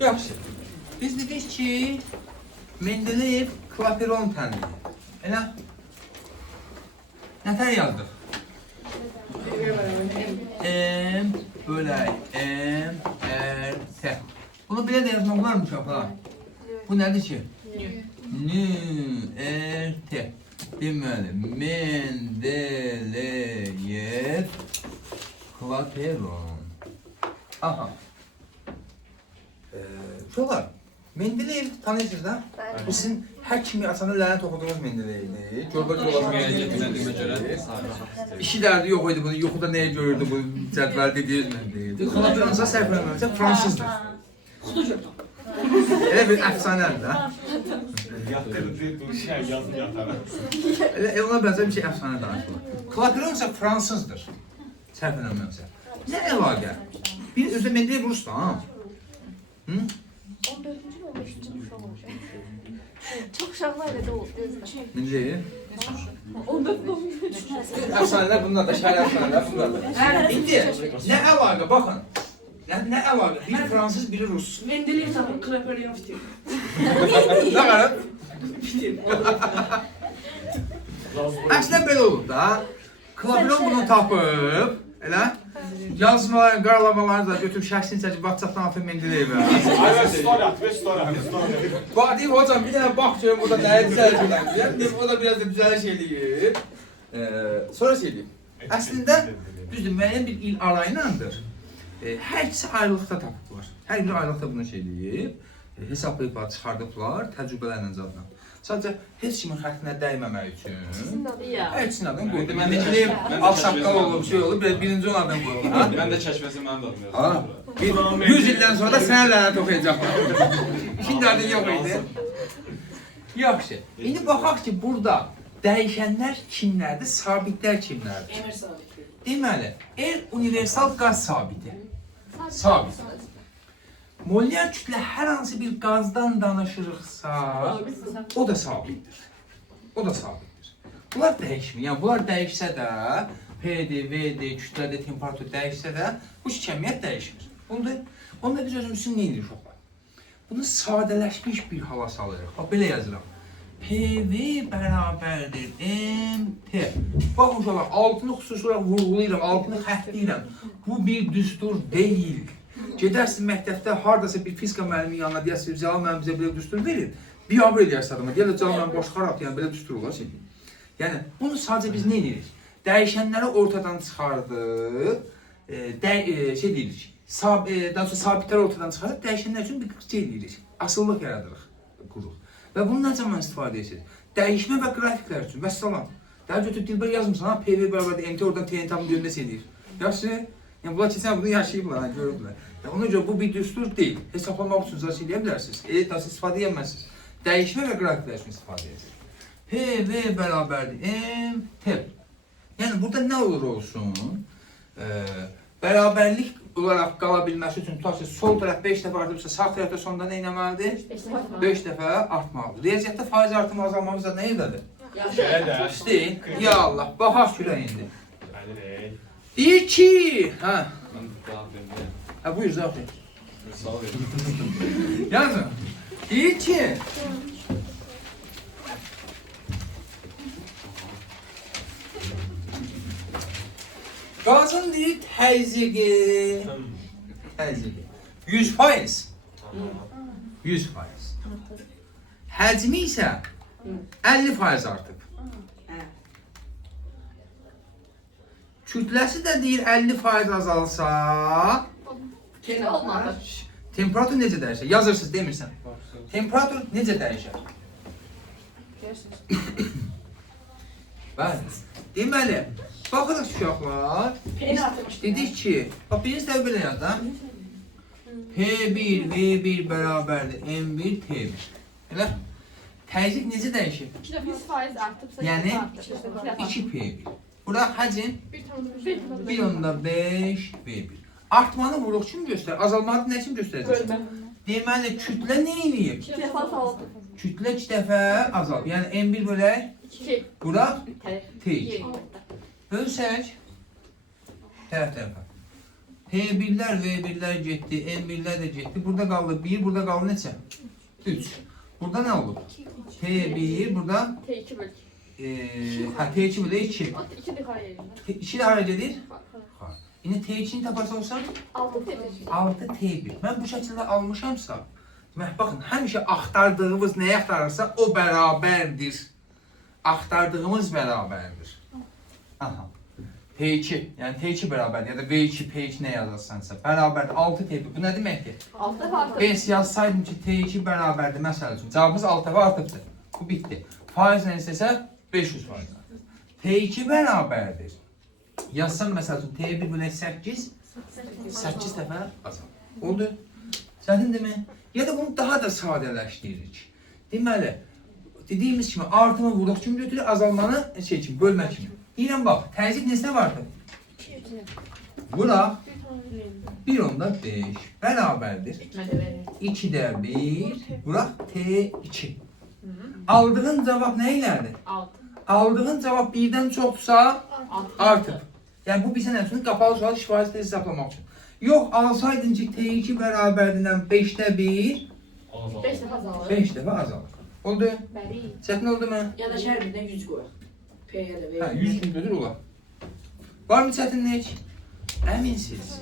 Yaxşı. Biz dedik ki, Mendeleyev Klaperon tənliyi. Elə? Nətər yazdıq? M bölək M, R, T. Bunu belə də yazmaq var mı uşaqlar? Bu nədir ki? N, R, T. Deməli, Mendeleyev Klaperon. Aha. Uşaqlar, Mendeleyev tanıyırsınız da? Bu sizin hər kimi açanda lənət oxuduğunuz Mendeleyevdir. İşi dərdi yox idi bunu, yoxu da nəyə görürdü bu cədvəl dediyiniz Mendeleyevdir. Klaperonsa sərfələnməcə fransızdır. Elə bir əfsanədir da. Ona bənzər bir şey əfsanə danışılır. Klaperonsa fransızdır. Sərfələnməcə. Nə əlaqə? Bir özü Mendeleyev Rus'da ha? 14-cü, 15-ci uşaq olmuş. Çox uşaqlar elə də oldu özünə. Mendeleyev? 14-13. Əfsanələr bunlar da, şəhər əfsanələr bunlar da. İndi, nə əlaqə, baxın. Nə əlaqə? Biri fransız, biri Rus. Mendeleyev tanım, Klaperon fitil. Nə qarab? Əslən belə olub da. Klaperon bunu tapıb, elə? Yazmalar, qaralamaları da götürüb şəxsini çəkib WhatsApp-dan atıb Mendeleyevə. Aynen story at, ve story at. Deyim hocam, bir dənə bax görüm, burada nəyə düzəldirəm. Deyim, o da biraz da düzəliş eləyib. Sonra şey deyim. Əslində, düzdür, müəyyən bir il arayındandır. Hər ikisi ayrılıqda tapıblar. Hər biri ayrılıqda bunu şey eləyib. Hesablayıblar, çıxardıblar, təcrübələrlə zadla. Sadəcə, heç kimin xətrinə dəyməmək üçün. Hər ikisinin adını qoydu. Mən Mendeleyevə al şapqal olub, şey olub, birinci onun adını qoyulur. Ben de çeşmesi mənim də adım 100 ildən sonra da sənə lənət oxuyacaqlar. İkinin adın yox idi. Yaxşı. İndi baxaq ki, burada dəyişənlər kimlərdir, sabitlər kimlərdir? Emir sabitli. Deməli, R universal qaz sabiti. Sabit. Molyer kütlə hər hansı bir qazdan danışırıqsa, o da sabitdir. O da sabitdir. Bunlar dəyişmir. Yəni, bunlar dəyişsə də, P'dir, V'dir, kütlədir, temperatur dəyişsə də, bu kəmiyyət dəyişmir. Onda biz özümüz üçün nə edirik uşaqlar? Bunu sadələşmiş bir hala salırıq. Bax, belə yazırıq. PV bərabərdir MT. Baxın uşaqlar, altını xüsusi olaraq vurğulayıram, altını xəttləyirəm. Bu bir düstur deyil. Gedərsin məktəbdə, haradasa bir fizika müəllimin yanına deyəsiniz, Cəlal müəllim bizə belə düstur verir. Biabır eləyərsə adama, deyərlər Cəlal müəllim boş xarab, yəni belə düstur olar şey. Yəni, bunu sadəcə biz nə edirik? Dəyişənləri ortadan çıxardıb, şey deyirik, daha sonra sabitləri ortadan çıxardıb, dəyişənlər üçün bir şey deyirik, asıllıq yaradırıq, quruq. Və bunu nə zaman istifadə edirsiniz? Dəyişmə və qrafiklər üçün, vəssalam. Daha götür dilbər yazmışsan, PV bərabərdə MT oradan TN tapını görünə edir. Yaxşı? Yəni, bunlar keçən bunu yaşayıblar, görüblər. Ona görə bu bir düstur deyil. Hesaplamaq üçün zaten eləyə bilərsiniz. Daha sonra istifadə edəməzsiniz. Dəyişmə və qrafiklər üçün istifadə edirsiniz. PV bərabərdir MT. Yəni, burada nə olur olsun? Bərabərlik olaraq qala bilməsi üçün tutaq ki, sol tərəf 5 dəfə artıbsa, sağ tərəfdə sonda nə etməlidir? 5 dəfə artmalıdır. Riyaziyyatda faiz artımı azalmamız da nə edədir? İşte, ya Allah, baxaq gülə indi. 2. Hə, buyur, zaten. Sağ ol. Yazın. 2. Qazın deyir təzyiqi. 100%. 100%. Həcmi isə 50% artıb. Kütləsi də deyir 50% azalsa, Olmadı. temperatur necə dəyişər? Yazırsınız, demirsən. Temperatur necə dəyişər? Bəli. Deməli, baxırıq uşaqlar. Dedik ki, bax birinci dəfə belə yaz da. P1, V1 bərabərdir M1, T1. Elə? Təzyiq necə dəyişir? 100% artıbsa, Yəni 2P1. Bura həcm 1.5 V1. Artmanı vuruq kimi göstərir, azalmanı nə kimi göstərəcək? Deməli, kütlə nə eləyib? Kütlə 2 dəfə azalıb. Yəni M1 bölək, bura T2. Bölsək, tərəf tərəfə. P1'lər, V1'lər getdi, N1'lər də getdi. Burada qaldı 1, burada qaldı neçə? 3. Burada nə olub? P1, burada T2 bölük. T2 bölü 2. 2 də xaricində. 2 də hara gedir? İndi T2'ni taparsa olsa 6 T1. 6 T1. Mən bu şəkildə almışamsa, demək, baxın, həmişə axtardığımız nəyi axtarırsa o bərabərdir. Axtardığımız bərabərdir. Aha. P2, yəni T2 bərabərdir, ya da V2, P2 nə yazarsansa, bərabərdir, 6 T1. Bu nə deməkdir? 6 dəfə artıq. Ben yazsaydım ki, T2 bərabərdir, məsəl üçün, cavabımız 6 dəfə artıbdır. Bu bitdi. Faizlə istəsə 500 faiz. T2 bərabərdir. Yazsam məsəl üçün, T1 bölü 8, 8 dəfə azal. Oldu. Çətindir mi? Ya da bunu daha da sadələşdiririk. Deməli, dediyimiz kimi artımı vuruq kimi götürür, azalmanı şey kimi, bölmə kimi. Deyirəm bax, təzyiq neçə vardır? Vuraq 1/5 bərabərdir. 2'də 1, vuraq T2. Aldığın cavab nə ilədir? 6. Aldığın cavab 1'dən çoxsa artıb. Yəni bu bizə nə üçün? Qapalı sual şifayət tezi hesaplamaq üçün. Yox, alsaydın ki T2 bərabərlindən 5'də 1, 5 dəfə azalır. 5 dəfə azalır. Oldu? Bəli. Çətin oldu mu? Ya da şərbindən 100 qoyaq. P-yə də Hə, verir. 100 gün götür olar. Var mı çətinlik? Əminsiz.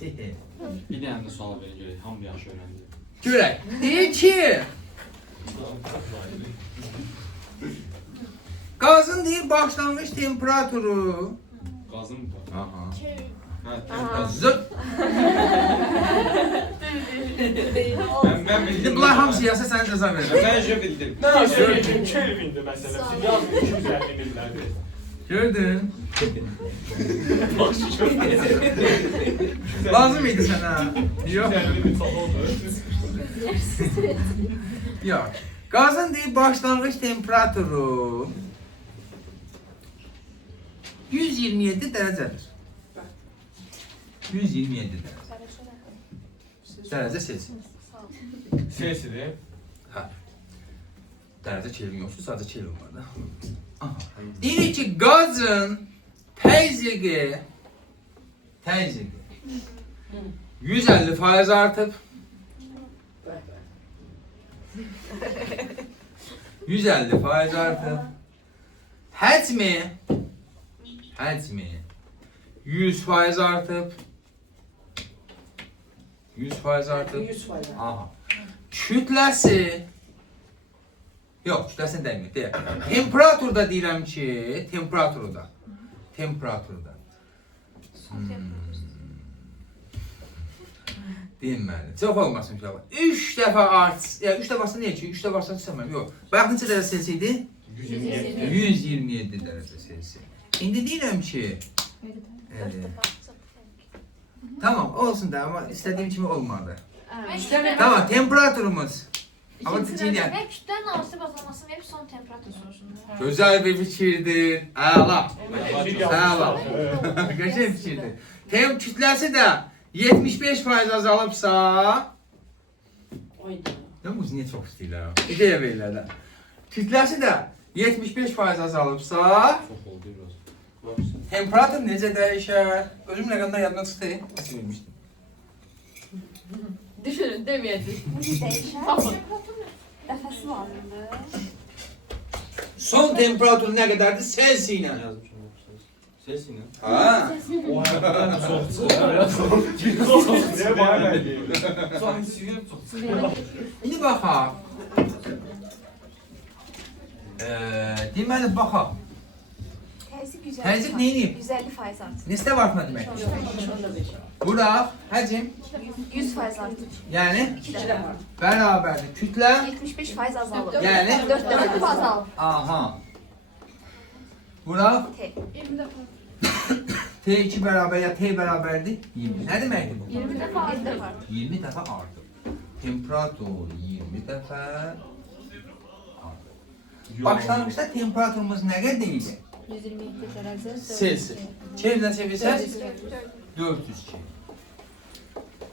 Bir dənə də sual verin görək, hamı yaxşı öyrəndi. Görək. Deyir ki, qazın deyir başlanğıc temperaturu. Qazın mı var? Aha. Hə, Zırt. mən İndi bildim. bunlar hamısı yazsa sənə cəza verəcəm. Mən şey bildim. Ne söyledim? Kelvin'di mesela. Siz yazın 250 binlerdi. Gördün. Lazım idi sənə. Yox. 250 bin sana oldu. Yox. Qazın deyir başlanğıc temperaturu 127 dərəcədir. 127 dərəcə. Dərəcə Selsi. Sesidir. Hə. Dərəcə Kelvin yoxdur, sadəcə Kelvin var da. Aha. Deyir ki, qazın təzyiqi 150% artıb. 150% artıb. Həcmi 100% artıb. 100% artıb. 100 fayda. Aha. Kütləsi yox, kütləsini dəymir, deyək. Temperaturda deyirəm ki, temperaturda. Deməli, çox olmasın ki, 3 dəfə art, ya 3 dəfə artsa niyə ki? 3 dəfə artsa istəməm, yox. Bayaq neçə dərəcə Selsi idi? 127 dərəcə Selsi. İndi deyirəm ki, tamam, olsun da, amma istədiyim kimi olmadı. Tamam, temperaturumuz. Ama deyirəm, Və kütlənin arası bazlamasını verib son temperatur soruşun. gözəl bir fikirdir. Əla. Əla. Qəşəng fikirdir. Kütləsi də 75% azalıbsa, Oydu. ya bu niyə çox istəyirlər? İdeya verirlər. Kütləsi də 75% azalıbsa, Çox oldu biraz. temperatur necə dəyişər? Özüm rəqəmlər yadımdan çıxdı. Nasıl bilmişdim? Düşünün, deməyəcək. Dəyişər. Dəfəsi var indi. Son temperatur nə qədərdir? Selsi ilə. Yazmışam. Ses ilə. Ha. O hayattan çok çıkıyor. Ne var belki? Son hissiyyə çox. İndi baxaq. Deməli baxaq. Təzyiq 150. Təzyiq neyini? 150% artır. Nisbə artma demək. Buraq, həcm, 100% artır. yəni 2 dəfə. bərabərdir. Kütlə, 75% azalır. Yəni? 4 dəfə azalır. aha. Buraq, T. T2 bərabər ya T bərabərdir 20. Nə deməkdir bu? 20 dəfə artır. 20 dəfə artır. Temperatur 20 dəfə artır. Başlanğıçda temperaturumuz nə qədər idi? 127 dərəcə. Selsi. Kelvinə çevirsək 400 Kelvin.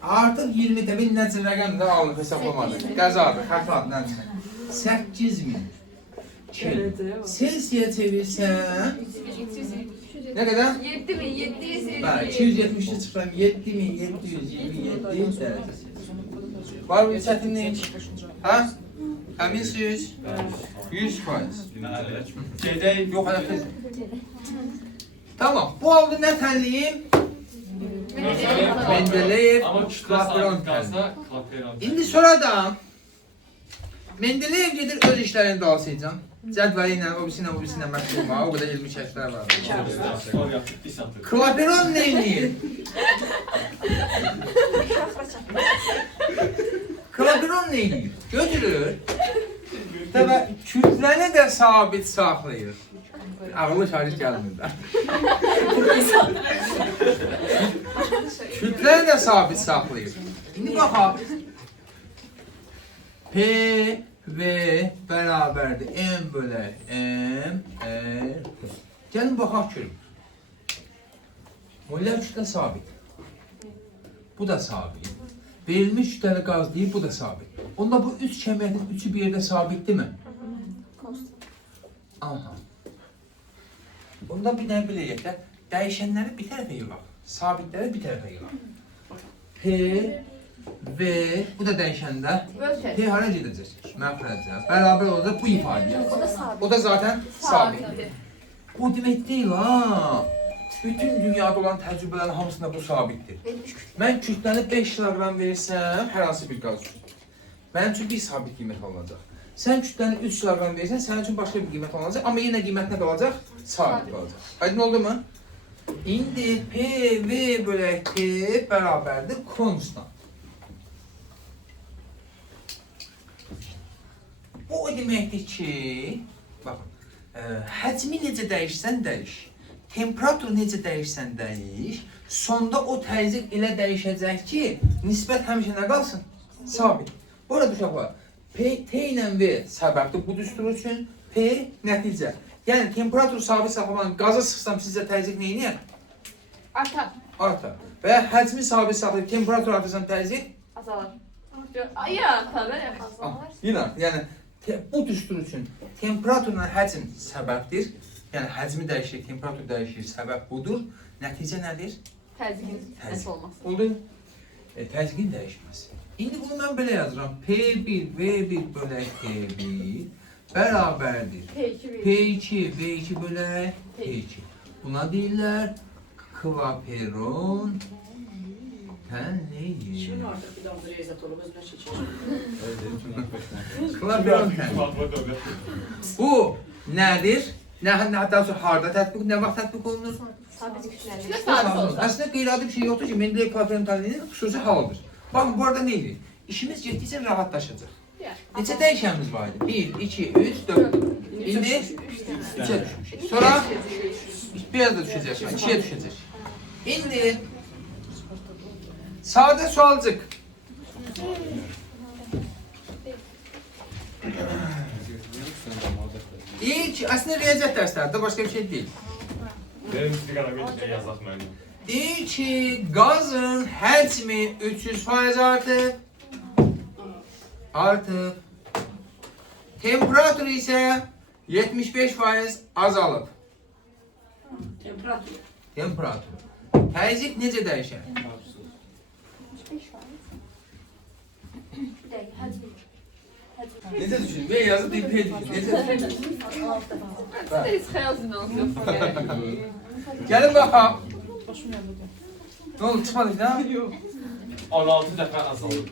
Artıq 20 dəfə necə rəqəmdə alınıb hesablamadı. Qəzadır, xəta nədir? 8000 Kelvin. Selsiyə çevirsən Ne kadar? 7720. Bəli, 270-i çıxıram 7727 dərəcəsi. Var mı çətinlik? Hə? Əminsiniz? 100%. Gedək. Yox, hələ tez. Tamam, bu halda nə tənliyim? Mendeleyev, Ama kütle Klaperon sabit kalsa Klaperon. İndi sonradan Mendeleyev gedir öz işlərini dağılsayacaq. Cədvəli ilə, o birisi ilə məşğul olmağa, o qədər elmi kəşflər var. Skor yaptık, diş attık. Klaperon nə edir? Klaperon nə edir? Götürür, təbə kütləni də sabit saxlayır. Ağlı şarj gəlmir də. Kütləni də sabit saxlayır. İndi baxaq. P V bərabərdir M bölək M R. Gəlin baxaq görün. Molekül kütlə sabit. Bu da sabit. Verilmiş kütləli qaz deyil, bu da sabit. Onda bu üç kəmiyyətin üçü bir yerdə sabitdirmi? Aha. Bunda bir nə biləyək də, dəyişənləri bir tərəfə yığaq, sabitləri bir tərəfə yığaq. P, V, bu da dəyişəndə. P hara gedəcək? Mənfi edəcək. Bərabər olacaq bu ifadəyə. O da zaten sabit. Bu demək deyil ha. Bütün dünyada olan təcrübələrin hamısında bu sabitdir. Mən kütləni 5 kilogram versəm, hər hansı bir qaz üçün. Mənim üçün bir sabit qiymət alınacaq. Sən kütləni 3 kilogram verirsən, sənin üçün başqa bir qiymət alınacaq, amma yenə qiymət nə qalacaq? Sabit qalacaq. Aydın oldu mu? İndi P, V bölək T bərabərdir konstant. Bu o deməkdir ki, baxın, həcmi necə dəyişsən dəyiş, temperaturu necə dəyişsən dəyiş, sonda o təzyiq elə dəyişəcək ki, nisbət həmişə nə qalsın? Sabit. Bu arada uşaqlar, P, T ilə V səbəbdir bu düstur üçün, P nəticə. Yəni temperaturu sabit saxlamanın qaza sıxsam sizcə təzyiq nə edir? Artar. Artar. Və ya həcmi sabit saxlayıb temperaturu artırsam təzyiq? Azalır. Ya artar, ya azalır. Yenə, yəni bu düstur üçün temperaturla həcm səbəbdir. Yəni həcmi dəyişir, temperatur dəyişir, səbəb budur. Nəticə nədir? Təzyiqin nəsə olması. Oldu. Təzyiqin dəyişməsi. İndi bunu mən belə yazıram. P1, V1 bölək P1 bərabərdir. P2, V2 bölək P2. Buna deyirlər klaperon tənliyi. Kimin artıq bir damla rezat olub özünə çəkir. Klaperon tənliyi. Bu nədir? Daha sonra harda tətbiq, nə vaxt tətbiq olunur? Sabit kütləli. Əslində qeyri-adi bir şey yoxdur ki, Mendeleyev klaperon tənliyinin xüsusi halıdır. Baxın, bu arada nə edir? İşimiz getdikcə rahatlaşacaq. Neçə dəyişənimiz var idi? 1, 2, 3, 4. İndi 3'ə düşmüşük. Sonra biraz da düşəcək, 2'yə düşəcək. İndi sadə sualcıq. İlk, əslində riyaziyyat dərslərdə başqa bir şey deyil. Benim sigara bir yazaq mənim. Deyir ki, qazın həcmi 300% artıb. Temperatur isə 75% azalıb. Temperatur. Temperatur. Təzyiq necə dəyişər? 75%. Bir dəqiqə, həcmi. Necə düşün? Ben yazıb deyib P düşün. Necə düşün? Siz de hiç xəyal zinanlıyorsunuz. Gəlin baxaq. Ne oldu? Çıxmadı filan? 16 dəfə azalıb.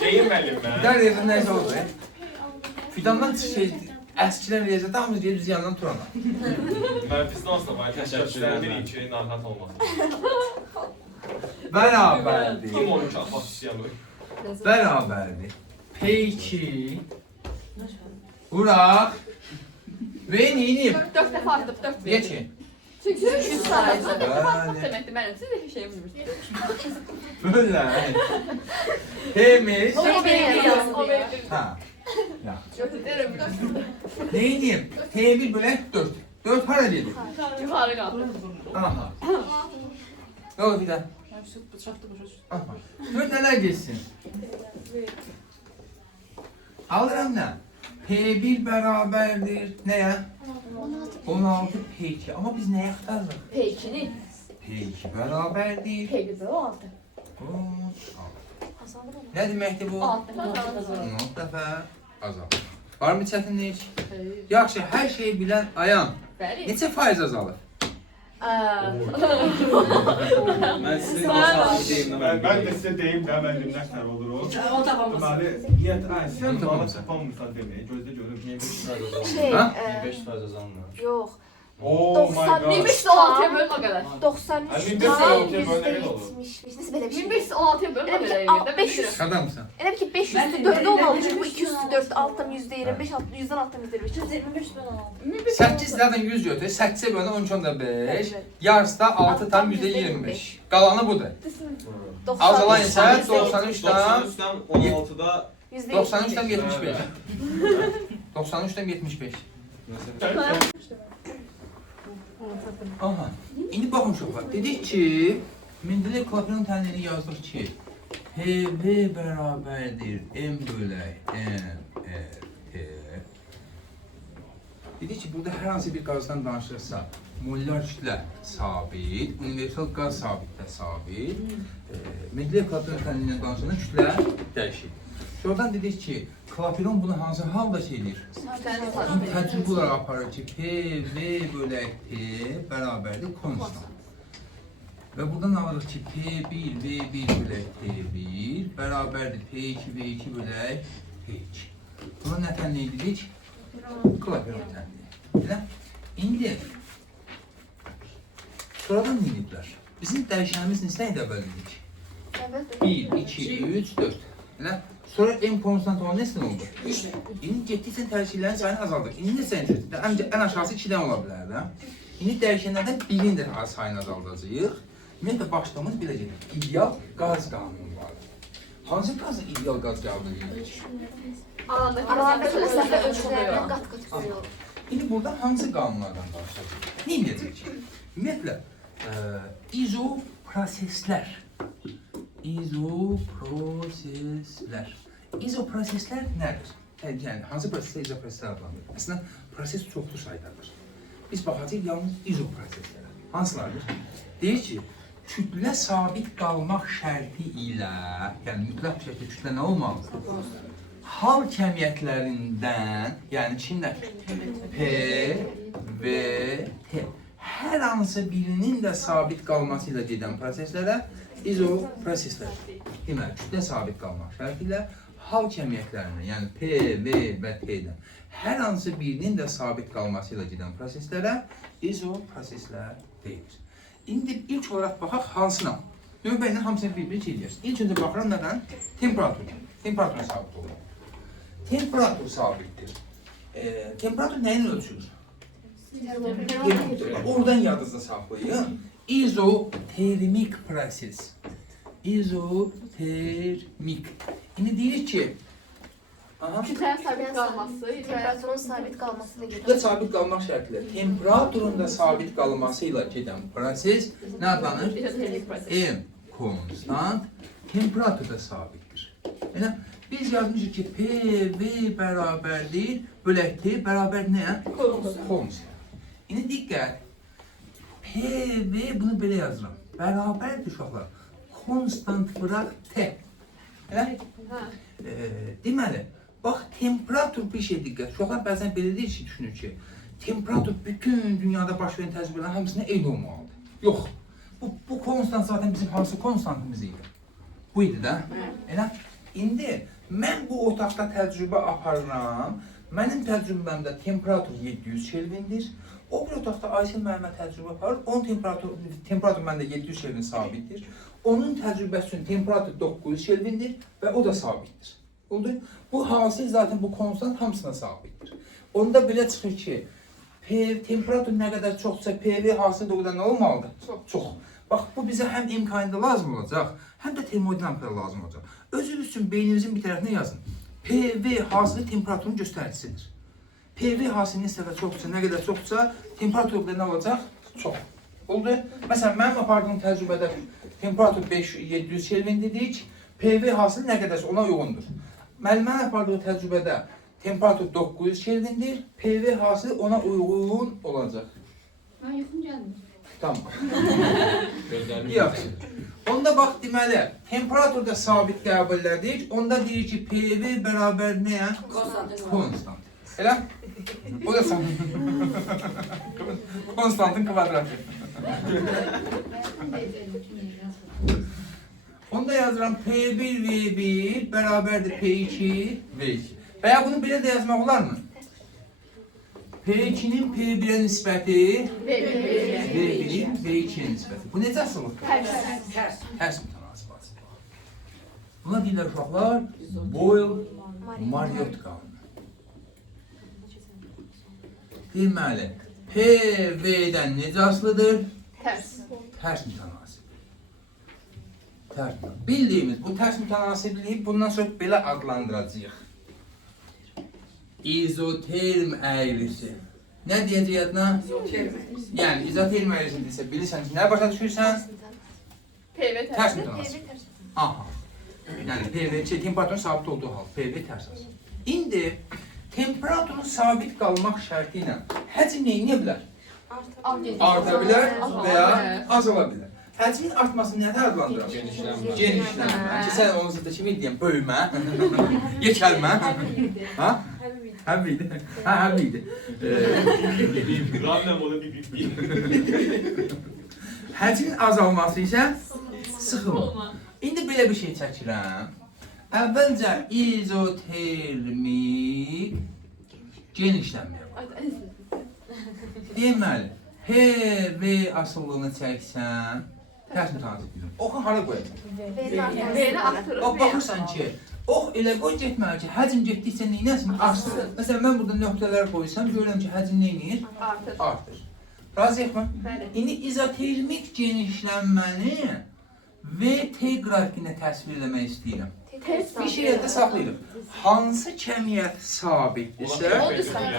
Deyim müəllim Bir mən. daha riyaziyyat neyse oldu. Fidandan şey, əskilən riyaziyyat hamımız deyib biz yandan turana. Mən pis olsa var, təşəkkürlər deyin ki, narahat olmasın. Bərabərdir. Kim olur ki, atmaq istəyəmir? Bərabərdir. P2 Burak ve neyiniyim? 4 dəfə artıb, 4 Niye ki? Çünki 300 sayıcı. Bəli. Deməkdir, mənim. Siz də bir şey bilmirsiniz. Böyle. Temiz. O benim yazdım. O benim. Ha. Ya. Götürürüm. Neyiniyim? T1 bölek 4. 4 para dedik. Yuxarı qaldı. Aha. Yok bir daha. Aha. 4 neler geçsin? Alıram ne? P1 beraberdir. Ne ya? 16 P2. Amma biz nəyi axtarırıq? P2'ni. P2 bərabərdir. P1 o 6. Azalır. Nə deməkdir bu? 6. 10 dəfə azalır. Varmı çətinlik? Yaxşı, hər şeyi bilən Ayan. Bəli. Neçə faiz azalır? Mən sizin qazanı deyim də Ben de size deyim də, mənim nə qədər olur o. O tapamaz. Deməli, sən Onu bana tapamazsan. tapamırsan deməyə, gözdə görüm. 25% azalmır. Şey, Ha? 25% azalmır. Yox. Oh my 90, god. 25 16'ya bölme o kadar. 93 Hani bir tam sene okey, böyle ne olur? %75. Nasıl böyle bir şey? 25 16'ya bölme o Öyle bir kadar şey, evinde. 500. Adamsan. Elə ki 500 Ben de 4'ü olmalı. Çünkü bu ben 200 4 alttan %25 %'dan alttan %25. 125 ben aldım. 8 zaten 100 götür. 8'e bölü 13 5. Evet. Yarısı da 6 tam %25. Qalanı budur. Azalan isə 93'dan 93'ten 16'da 93'dan 75. 93'dan 75. mesela Aha. İndi baxın uşaqlar. Dedik ki, Mendeleyev Klapeyron tənliyini yazdıq ki, PV bərabərdir M bölək N T. Dedik ki, burada hər hansı bir qazdan danışırsa, mollar kütlə sabit, universal qaz sabit də sabit. Mendeleyev Klapeyron tənliyini danışanda kütlə dəyişir. Sonradan dedik ki, Klapeyron bunu hansı halda şey edir? Təcrübə olaraq aparır ki, PV bölək T bərabərdir konstant. Və buradan alırıq ki, P1 V1 bölək T1 bərabərdir P2 V2 bölək P2. Buna nə tənliyi dedik? Klapeyron tənliyi. Elə? İndi sonradan nə ediblər? Bizim dəyişənimiz neçə idi əvvəldik? 1, 2, 3, 4. Elə? Sonra M konstant olan nesin oldu? 3. İndi getdikcə dəyişənlərin sayını azaldıq. İndi neçə üçün? Ən aşağısı 2-dən ola bilər də. İndi dəyişənlərdən birinin də sayını azaldacağıq. Ümumiyyətlə başlamamız biləcək. İdeal qaz qanunu var. Hansı qazın ideal qaz qanunu deyirik? Aralardaki mesafe ölçülüyor. ölçülerden kat kat koyuyor. İndi burada hansı qanunlardan danışacağıq? Nə edəcək? Ümumiyyətlə, izoproseslər. İzoproseslər nədir? Yəni, hansı proseslər izoproseslər adlanır? Əslində, proses çoxlu saydadır. Biz baxacaq yalnız izoproseslərə. Hansılardır? Deyir ki, kütlə sabit qalmaq şərti ilə, yəni mütləq bir şəkildə kütlə nə olmalıdır? Hal kəmiyyətlərindən, yəni kimlər? P, V, T. Hər hansı birinin də sabit qalması ilə gedən proseslərə izoproseslər. Deməli, kütlə sabit qalmaq şərti ilə hal kəmiyyətlərindən, yəni P, V və T-dən hər hansı birinin də sabit qalması ilə gedən proseslərə izoproseslər deyilir. İndi ilk olaraq baxaq hansına? Növbə ilə hamısını bir-bir çeyirik. İlk öncə baxıram nədən? Temperatur. Temperatur sabit olur. Temperatur sabitdir. Temperatur nəyin ölçülür? Oradan yadınızda saxlayın. İzotermik proses. İzotermik. İndi deyirik ki, Kütleyen sabit kalması. Temperaturun sabit kalması da kütlə gerekiyor. sabit qalmaq şərtilə temperaturun da sabit qalması ilə gedən proses nə adlanır? İzotermik proses. M konstant, temperatur da sabitdir. Yəni, biz yazmışıq ki, PV bərabərdir, bölək T bərabər nəyə? Konstant. İndi diqqət, PV bunu belə yazıram. Bərabərdir uşaqlar. Konstant bıraq T. Elə? Deməli, bax, temperatur bir şey diqqət. Uşaqlar bəzən belə deyir ki, düşünür ki, temperatur bütün dünyada baş verən təcrübələrin hamısına eyni olmalıdır. Yox, bu konstant zaten bizim hansı konstantımız idi? Bu idi də. Elə? İndi mən bu otaqda təcrübə aparıram. Mənim təcrübəmdə temperatur 700 Kelvindir. O bir otaqda Aysel müəllimə təcrübə aparır. Onun temperatur məndə 700 Kelvin sabitdir. Onun təcrübəsi üçün temperatur 900 Kelvindir və o da sabitdir. Oldu? Bu hasil zaten bu konstant hamısına sabitdir. Onda belə çıxır ki, temperatur nə qədər çoxsa PV hasil da o qədər nə olmalıdır? Çox. Bax, bu bizə həm imkanında lazım olacaq, həm də termodinamikada lazım olacaq. Özünüz üçün beyninizin bir tərəfinə yazın. PV hasili temperaturun göstəricisidir. PV hasili nə qədər çoxsa, nə qədər çoxsa, temperatur da nə olacaq? Çox. Oldu? Məsələn, mənim apardığım təcrübədə temperatur 700 Kelvin dedik, PV hasili nə qədərsə ona uyğundur. Müəllimənin apardığı təcrübədə temperatur 900 Kelvindir. PV hasılı ona uyğun olacaq. Ben yuxum gəlmir. Tamam. Gözlerimi Yaxşı. Onda bax deməli, temperaturda sabit qəbul elədik. Onda deyir ki, PV bərabər nəyə? Konstant. Elə? O da sən. Konstantın kvadratı. Onda yazıram P1 V1 bərabərdir P2 V2. Və ya bunu belə də yazmaq olar mı? P2-nin P1-ə nisbəti V1-in V2-yə nisbəti. Bu necə asılıqdır? Tərs mütənasibat. Buna deyirlər uşaqlar Boyle-Marriott qanunu. Deməli, PV-dən necə asılıdır? Tərs. Tərs mütənasib. Bildiyimiz bu tərs mütənasibliyi bundan sonra belə adlandıracağıq. İzoterm əyrisi. Nə deyəcək adına? Yəni, izoterm əyrisi desə, bilirsən ki, nə başa düşürsən? PV Tərs tərs. mütənasib. Aha. Yəni, PV, temperaturun sabit olduğu hal, PV tərs asıl. İndi, temperaturun sabit qalmaq şərti ilə həcm neyə bilər? Arta bilər və ya azala bilər. Həcmin artmasını nədə adlandırır? Genişlənmə. Genişlənmə. Ki, sən onun zıddı kimi deyəm, böyümə, yekəlmə. Ha? Həb idi. Ha, həb idi. Problem onu bir. Həcmin azalması isə sıxılma. İndi belə bir şey çəkirəm. Əvvəlcə izotermik genişlənməyə bax. Deməli, PV asıllığını çəksən, tərs mütənasib bizim. Oxu hara qoyacaq? V-ni artırır. O baxırsan ki, ox elə qoy getməli ki, həcm getdikcə neynəsin? Artsın. Məsələn, mən burada nöqtələr qoysam, görürəm ki, həcm neynir? Artır. Artır. Razıyıq mı? Bəli. İndi izotermik genişlənməni VT qrafikinə təsvir eləmək istəyirəm. Bir şey yadda saxlayırıq. Hansı kəmiyyət sabitdirsə,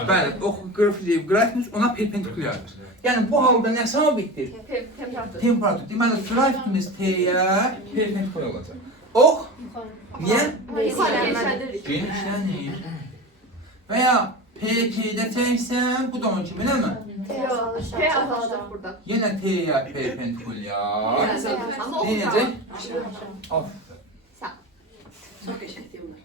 bəli, o qrafikimiz ona perpendikulyardır. Yəni, bu halda nə sabitdir? Temperatur. Temperatur. Deməli, qrafikimiz T-yə perpendikulyar olacaq. Ox, niyə? Genişlənir. Və ya PT-də çəksən, bu da onun kimi, eləmi? P azalacaq burada. Yenə T-yə perpendikulyar. Ama Deyəcək? Of. Çok eşekliğim var.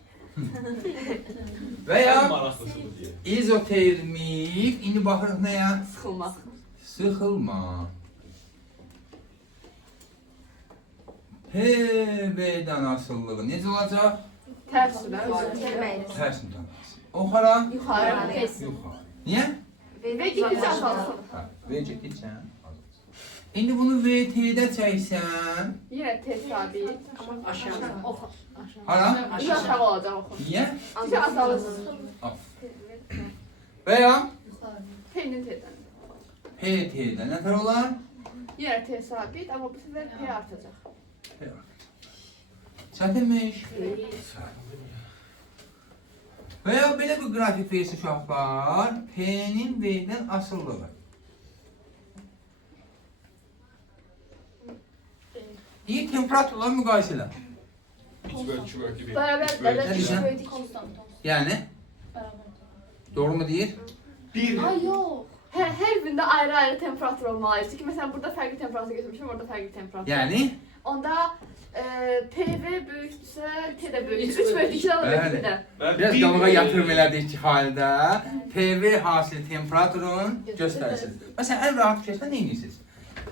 Və ya Maraqlısın diye. izotermik, indi baxırıq nəyə? sıxılma. Sıxılma. PV-dən asıllığı necə olacaq? Tərs. Tərs mütənasib. Oxara? Yuxarı. Yuxarı. Niyə? Və gitdikcə azalsın. Hə, V getdikcə. İndi bunu VT-də çəksən, Yenə T sabit. Aşağıda. hara? Bir aşağı olacaq oxu. Niyə? Çünki azalır. Və ya T'nin T'dən. PT-də nətər olar? Yenə T sabit ama bu sefer P artacaq. Çətinmiş. Və ya belə bir qrafik verisi uşaqlar, P-nin V-dən asıllığı. İyi temperaturları müqayisə elə. 3 bölü 2 bölü 1. Bərabər Ne diyeceğim? Yəni, doğru mu deyir? Ay yox. Hər birində ayrı-ayrı temperatur olmalıdır. Çünki məsələn burada fərqli temperatur götürmüşəm, orada fərqli temperatur. Yəni, Onda PV böyükdürsə, T də böyükdür. 3 bölü 2-dən Bəli. alır də. biraz qalığa yatırım elədik ki, haldə PV hasil temperaturun göstərisidir. Məsələn, ən rahat keçmə nə edirsiniz?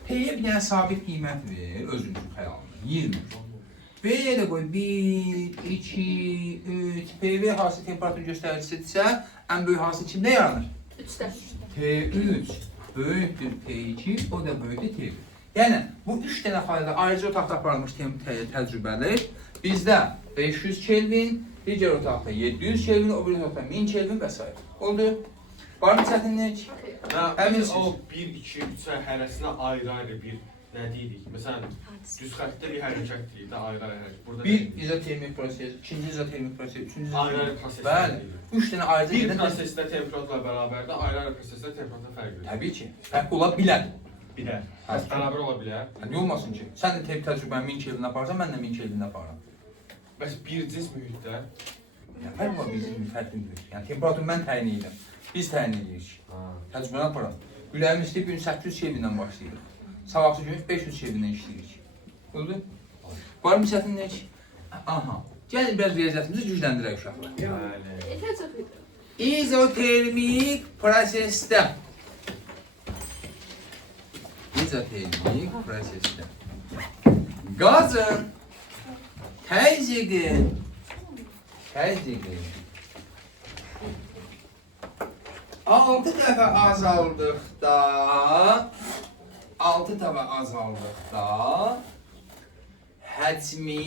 P-yə bir dənə sabit qiymət ver, özünüzün xəyalında, 20. B-yə də qoy 1, 2, 3, PV hasil temperatur göstəricisidirsə, ən böyük hasil kimdə yaranır? 3-də. T3 böyükdür T2, o da böyükdür T1. Yəni, bu 3 dənə xalədə ayrıca otaqda aparılmış təcrübədir. Bizdə 500 Kelvin, digər otaqda 700 Kelvin, o bir otaqda 1000 Kelvin və s. Oldu. Var mı çətinlik? Həmin o 1, 2, 3 hərəsinə ayrı-ayrı bir nə deyirik? Məsələn, düz xəttdə bir hərəkət deyirik də ayrı-ayrı hərəkət. Burada Bir izotermik proses, ikinci izotermik proses, üçüncü ayrı-ayrı izotermik proses. proseslər Bəli. deyirik. 3 dənə ayrıca Bir gedən prosesdə temperaturla bərabərdə ayrı-ayrı prosesdə temperatur fərqlidir. Təbii ki, fərq ola bilər. Bilər. Bəs Bərabər ola bilər. Niyə olmasın ki? Sən də təcrübəni 1000 Kelvin aparsan, mən də 1000 Kelvin aparam. Bəs bir cins mühitdə Yəni fərq var bizim fərqlidir. Yəni temperaturu mən təyin edirəm. Biz təyin edirik. Təcrübəni aparaq. Güləmin istəyib gün 800 Kelvindən başlayırıq. Sabahsı gün 500 Kelvindən işləyirik. Oldu? Var mı çətinlik? Aha. Gəlin biraz riyaziyyatımızı gücləndirək uşaqlar. Yeter çok iyi. İzotermik prosesdə. İzotermik prosesdə. Qazın təzyiqi 6 dəfə azaldıqda 6 dəfə azaldıqda həcmi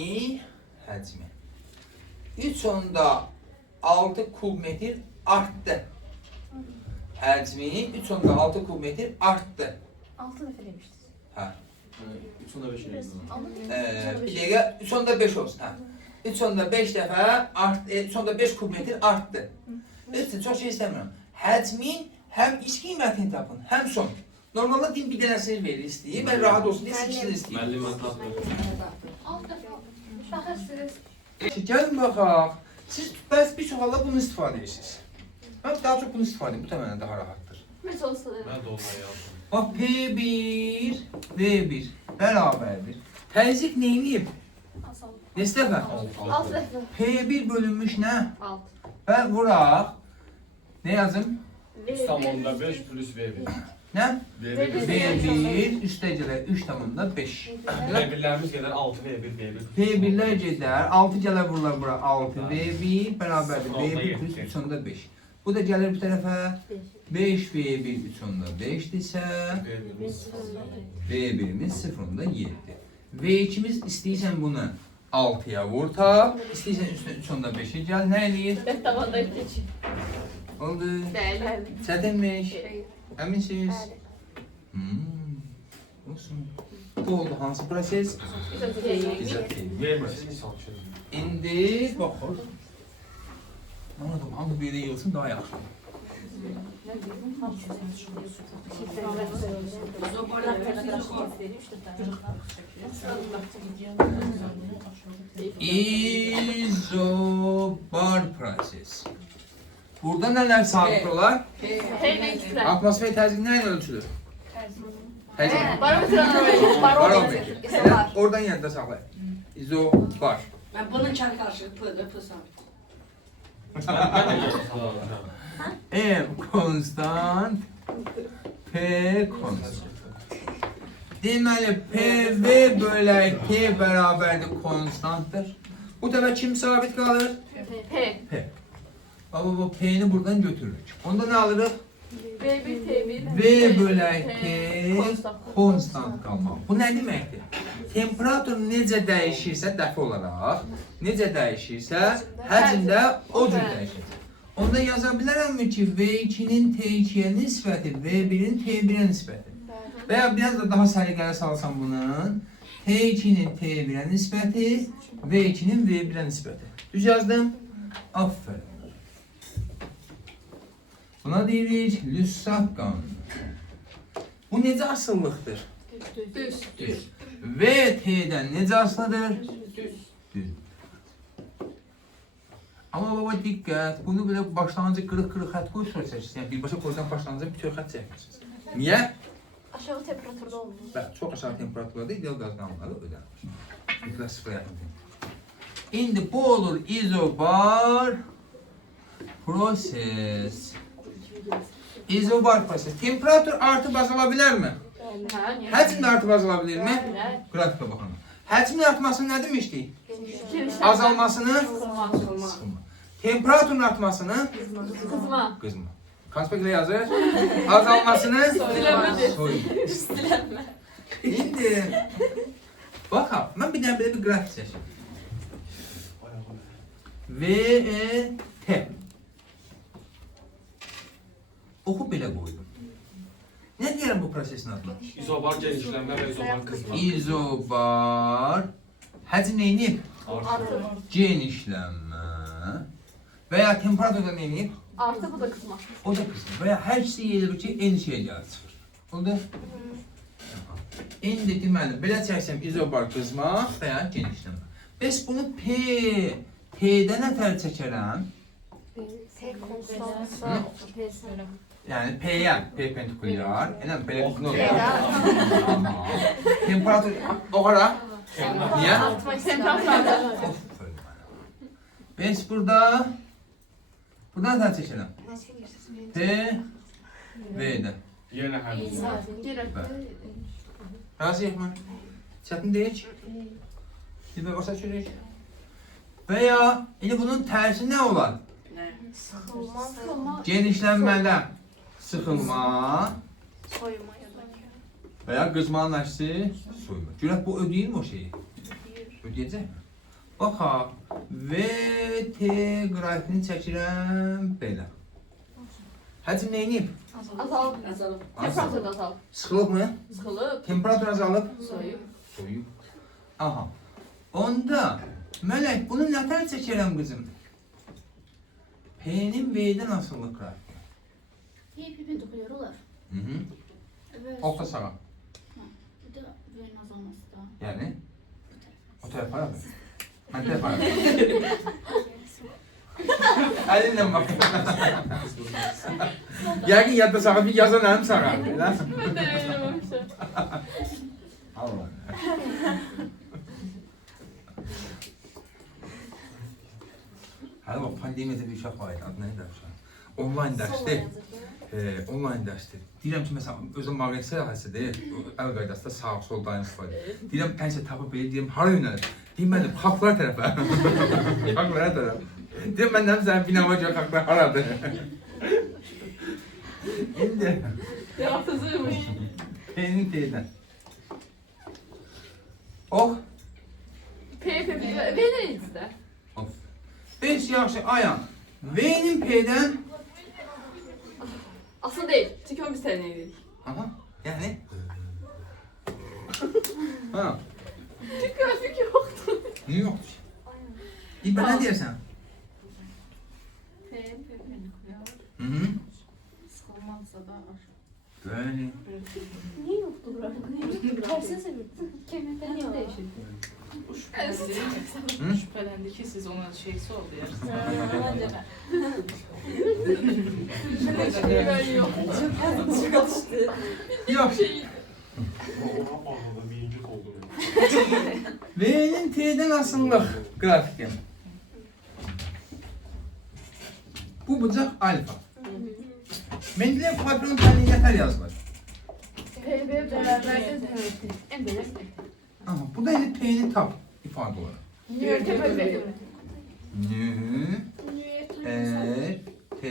3.6 kubmetr artdı. Həcmi 3.6 kubmetr artdı. 6 dəfə demişdiniz. Hə. 3.5 eləyim. Bir dəqiqə 3.5 olsun. Hə. 3.5 dəfə 3.5 kubmetr artdı. Üçün çox şey istəmirəm. Həcmin həm iç qiymətini tapın, həm son. Normalda din bir dənəsini verir istəyir, mən rahat olsun deyə ikisini istəyir. Müəllim mən tapmıyorum. Alt defa. Baxırsınız. Gəlin baxaq. Siz bəs bir çox halda bunu istifadə edirsiniz. Mən daha çox bunu istifadə edirəm. Bu da mənə daha rahatdır. Biz olsun. Mən də onları yazdım. Bax P1, V1 bərabərdir. Təzyiq neyini? Neçə dəfə? Alt defa. P1 bölünmüş nə? Alt. Və vuraq. Nə yazım? 3.5 plus V1. Nə? V1. V1 üstə gələr 3.5. V1'lərimiz qədər 6 V1 V1. P1'lər gedər, 6 gələr vururlar bura 6 V1 bərabərdir V1 plus 3.5. Bu da gəlir bu tərəfə 5 V1 3.5-dirsə V1'imiz 0.7. V2'miz istəyirsən bunu 6'ya vur tap, istəyirsən üstünə 3.5'e gəl, nə eləyir? Ben tavanda geçeyim. Oldu. Bəli. Çətinmiş. Əminsiniz? Olsun. Bu oldu hansı proses? İzotermik. V1'siz misal üçün. İndi baxır. Anladım, hamı bir yerə yığılsın daha yaxşı. İzobar proses. Burada nələr sabit olar? P2'ler. Atmosfer təzyiq nə ilə ölçülür? Təzyiq. Barometre Barometr. Sən oradan yadda saxla. İzobar. Ben bunun çarı karşı pı sabit. Mən də yazdım. M konstant, P konstant. Deməli, PV bölək T bərabərdir konstantdır. Bu dəfə kim sabit qalır? P. P. Baba bu P'ni buradan götürürük. Onda nə alırıq? V1 T1. V bölək T konstant qalmaq. Bu nə deməkdir? Temperatur necə dəyişirsə dəfə olaraq, necə dəyişirsə həcm də o cür dəyişir. Onda yaza bilərəmmi ki, V2-nin T2-yə nisbəti, V1-in T1-ə nisbəti. Və ya biraz da daha səliqəli salsam bunun, T2-nin T1-ə nisbəti, V2-nin V1-ə nisbəti. Düz yazdım? Aferin. Buna deyirik, Lüssat qanunu. Bu necə asıllıqdır? Düz. Düz. V T'dən necə asılıdır? Düz. Amma baba diqqət, bunu belə başlanıcı qırıq-qırıq xət qoyursunuz, yəni birbaşa qoydan başlanıcı bütün xət çəkmişsiniz. Niyə? Aşağı temperaturda olmalı. Bəli, çox aşağı temperaturlarda ideal qaz qanunları ödənir. Mütləq sıfıra yaxın. İndi bu olur izobar proses. İzobar proses. Temperatur artıb azala bilərmi? Həcm də artıb azala bilirmi? Qrafikə baxın. Həcmin artmasını nə demişdik? Azalmasını Kızma. sıxılma. Temperaturun artmasını Kızma. qızma. Konspektlə yazır. Azalmasını Soyunma. soyunma. İndi baxaq, mən bir dənə belə bir qrafik çəkim. V-E-T. Oxu belə qoydum. Nə deyirəm bu prosesin adına? İzobar genişlənmə və izobar qızma. İzobar həcm neyinib? Artır. Genişlənmə və ya temperaturda neyinib? Artı bu da kızma. O da qızmır və ya hər ikisi yedir ki, eyni şeyə gəlib çıxır. Oldu? İndi deməli, belə çəksəm izobar qızma və ya genişlənmə. Bəs bunu P T'dən nətər çəkərəm? T konstansa. Yəni P'yə, P pentikulyar. Yəni belə ne olur? T'dən. Tamam. Temperatur o qara. Niyə? Temperatura. Biz burada nətər çəkərəm? P, V'dən. Yenə həll. Razıyıq mı? Çətin deyil. Bir başa düşürük. Və ya, indi bunun tərsi nə olar? Sıxılma. Genişlənmədə sıxılma Soyuma ya da. və ya qızmanın əksi soyuma. Görək bu ödəyir mi o şeyi? Ödəyəcək mi? Baxa, VT qrafikini çəkirəm belə. Həcm neyinib? Azalıb. Azalıb. Temperatura da azalıb. Sıxılıb mı? Sıxılıb. Temperatur azalıb? Soyub. Soyub. Aha. Onda Mələk, bunu nətər çəkirəm qızım? P'nin V'dən asıllıq qrafiki. Hep dokuyor olar. Hı-hı. Evet. Orta sağa. Bir de verin azalması da. Yəni o tərəfə abi. Mən tərəfə abi. Əlinlə bax. Yəqin yadda sağa bir yazan əlim sağa. Elə? Ben de öğrenememişim. Allah. Hələ bax pandemiyada bir uşaq var idi. Adı nə idi uşaq? Online dərsdir. Online dərsdir. Deyirəm ki, məsələn, özüm mağazə səyahəsidir. Əl qaydasında sağ-sol dayanıb var. Deyirəm, tənsə tapıb belə, deyirəm, hara yönəlir? Deyirəm, mənim, xalqlar tərəfə. Xalqlara tərəf. Deyirəm, məndən sənin binama görə xalqlar haradır? İndi. Yaratıcıymış. P'nin T'dən. Oh. P verin bizde. Of. Beş yaxşı, ayan. V'nin P'dən. Aslında değil. Çünkü o bir seneydi. Aha, yani. Ha, Çünkü grafik yoktu. niye yok? İyi, ben ne diyorsun? Hı-hı. Sıxılmazsa da Böyle. Niye yoktu grafik? Tersine seviyorum. Kelimeler niye değişir? Hı? şübhələndi ki, siz ona şeysi oldu ya. Bence de. Ben yok. Yok. Ona bağlı birinci oldu. V'nin T'den asıllık grafiği. Bu bucak alfa. Mendeleev patron tane yeter yazılır. P ve beraber en böyle. Ama bu da yine P'nin tap ifade olarak. Nörotemel veriyor. Nü, E, T,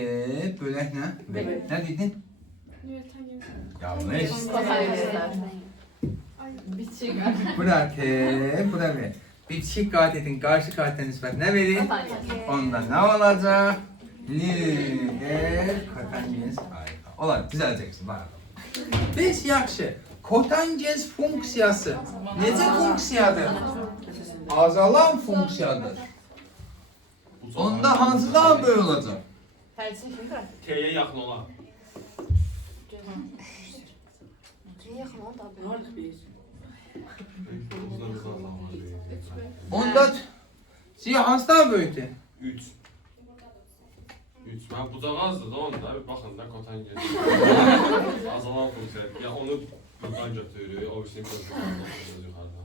bölek ne? V. Ne dedin? Yanlış. Bitecek. Bura T, bura V. Bitişik katetin karşı katete nispet ne verir? Onda ne olacak? Nüder kotangens alfa. Olar, düzeleceksin bakalım. Beş yaxşı. Kotangens funksiyası necə funksiyadır? Azalan funksiyadır. Onda hansılar böyle olacak? T'ye yaxın olan. Niye yakın oldu abi? Ne oldu biz? Onda siyah hansılar böyükdür? 3. 3. Mən bucaq azdır da onda, baxın da kotangens. Azalan funksiya. Ya onu buradan götürürük, o birisini götürürük yuxarıdan.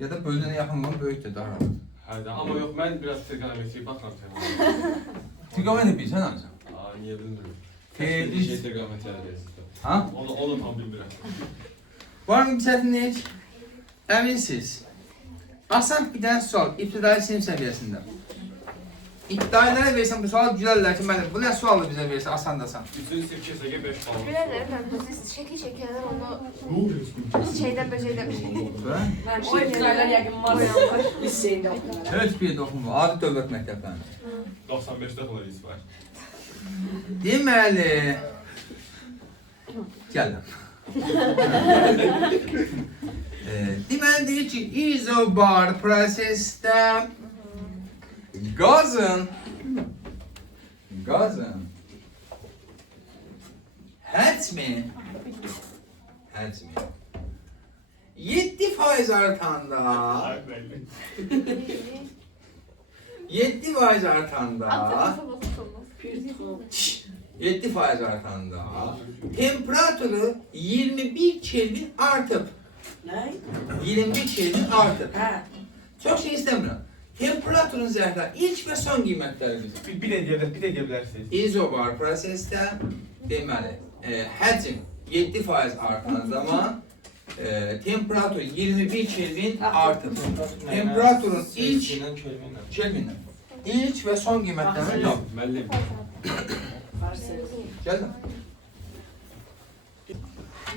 Ya da bölünene yaxın olan böyükdür daha rahat. Hə də, amma yox, mən biraz trigonometrik baxıram təməl. Trigonometri bilsən ancaq. Aa, niyə bilmirəm. Bir şey trigonometriya deyirsən. Ha? Onu tam bilmirəm. Var mı bir çətinlik? Əminsiz. Asan bir dənə sual, ibtidai sinif səviyyəsində. İbtidailərə versən bu sual gülərlər ki, mənim, bu nə sualı bizə versə asandasan? 3-cü sinif keçsəgə 5 bal. Bilelim biz şekiller onu şeyden böceğden bir şey. Və O ibtidalar yəqin var. Liseyində oxuyurlar. heç bir toxunma, adi dövlət məktəblərində. 95-də polis var. Deməli, gəldim. Deməli deyir ki, izobar prosesdə qazın həcmi 7% artanda Ay, bəlli. 7% artanda, Atılmasa basılmaz. 7% artanda temperaturu 21 Kelvin artıp. Ne? 21 Kelvin artıp. Ha. Çok şey istemiyorum. Temperaturun zərfə ilk və son qiymətlərimiz. Bir de diyebilirsiniz. İzobar prosesdə deməli, həcm 7% artan zaman temperatur 21 Kelvin artır. Temperaturun ilk Kelvinlə. İlk və son qiymətlərini tap. Müəllim. Gəl lan.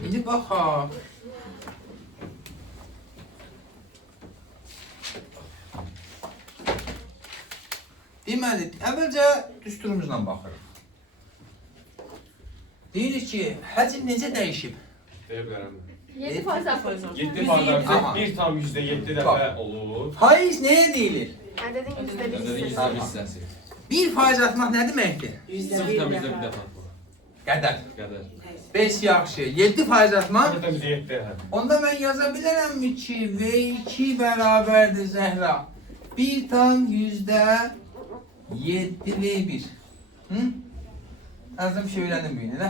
İndi baxaq. Deməli, əvvəlcə düsturumuzla baxırıq. Deyirik ki, həcm necə dəyişib? Deyə bilərəm. 7% artır. 7 bardak Aha. 1 tam %7 dəfə olur. Faiz nəyə deyilir? Yani dediğin yüzde bir Dedin hissesi. hesab hissəsi. 1% artmaq nə deməkdir? Sıfırdan bizdə bir dəfə. Qədər. Qədər. 5 yaxşı. 7% artmaq. Burada bizə 7 hə. Onda mən yaza bilərəmmi ki, V2 bərabərdir Zəhra. 1 tam %7 V1. Hı? Azım şey öyrəndim bu yine,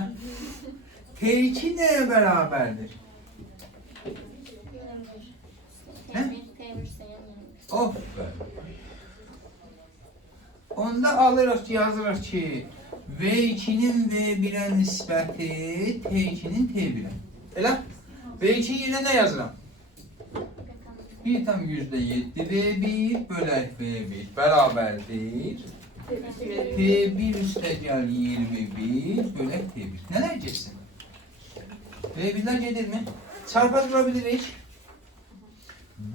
T2 nəyə bərabərdir? Of be. Onda alırıq ki, yazırıq ki, V2'nin V1'ə nisbəti T2'nin T1'ə. Elə? V2 yerine ne yazıram? 1 tam %7 V1 bölək V1 bərabərdir. T1 üstəgəl 21 bölək T1. Nələr geçsin? V1'lər gedir mi? Çarpa durabilirik.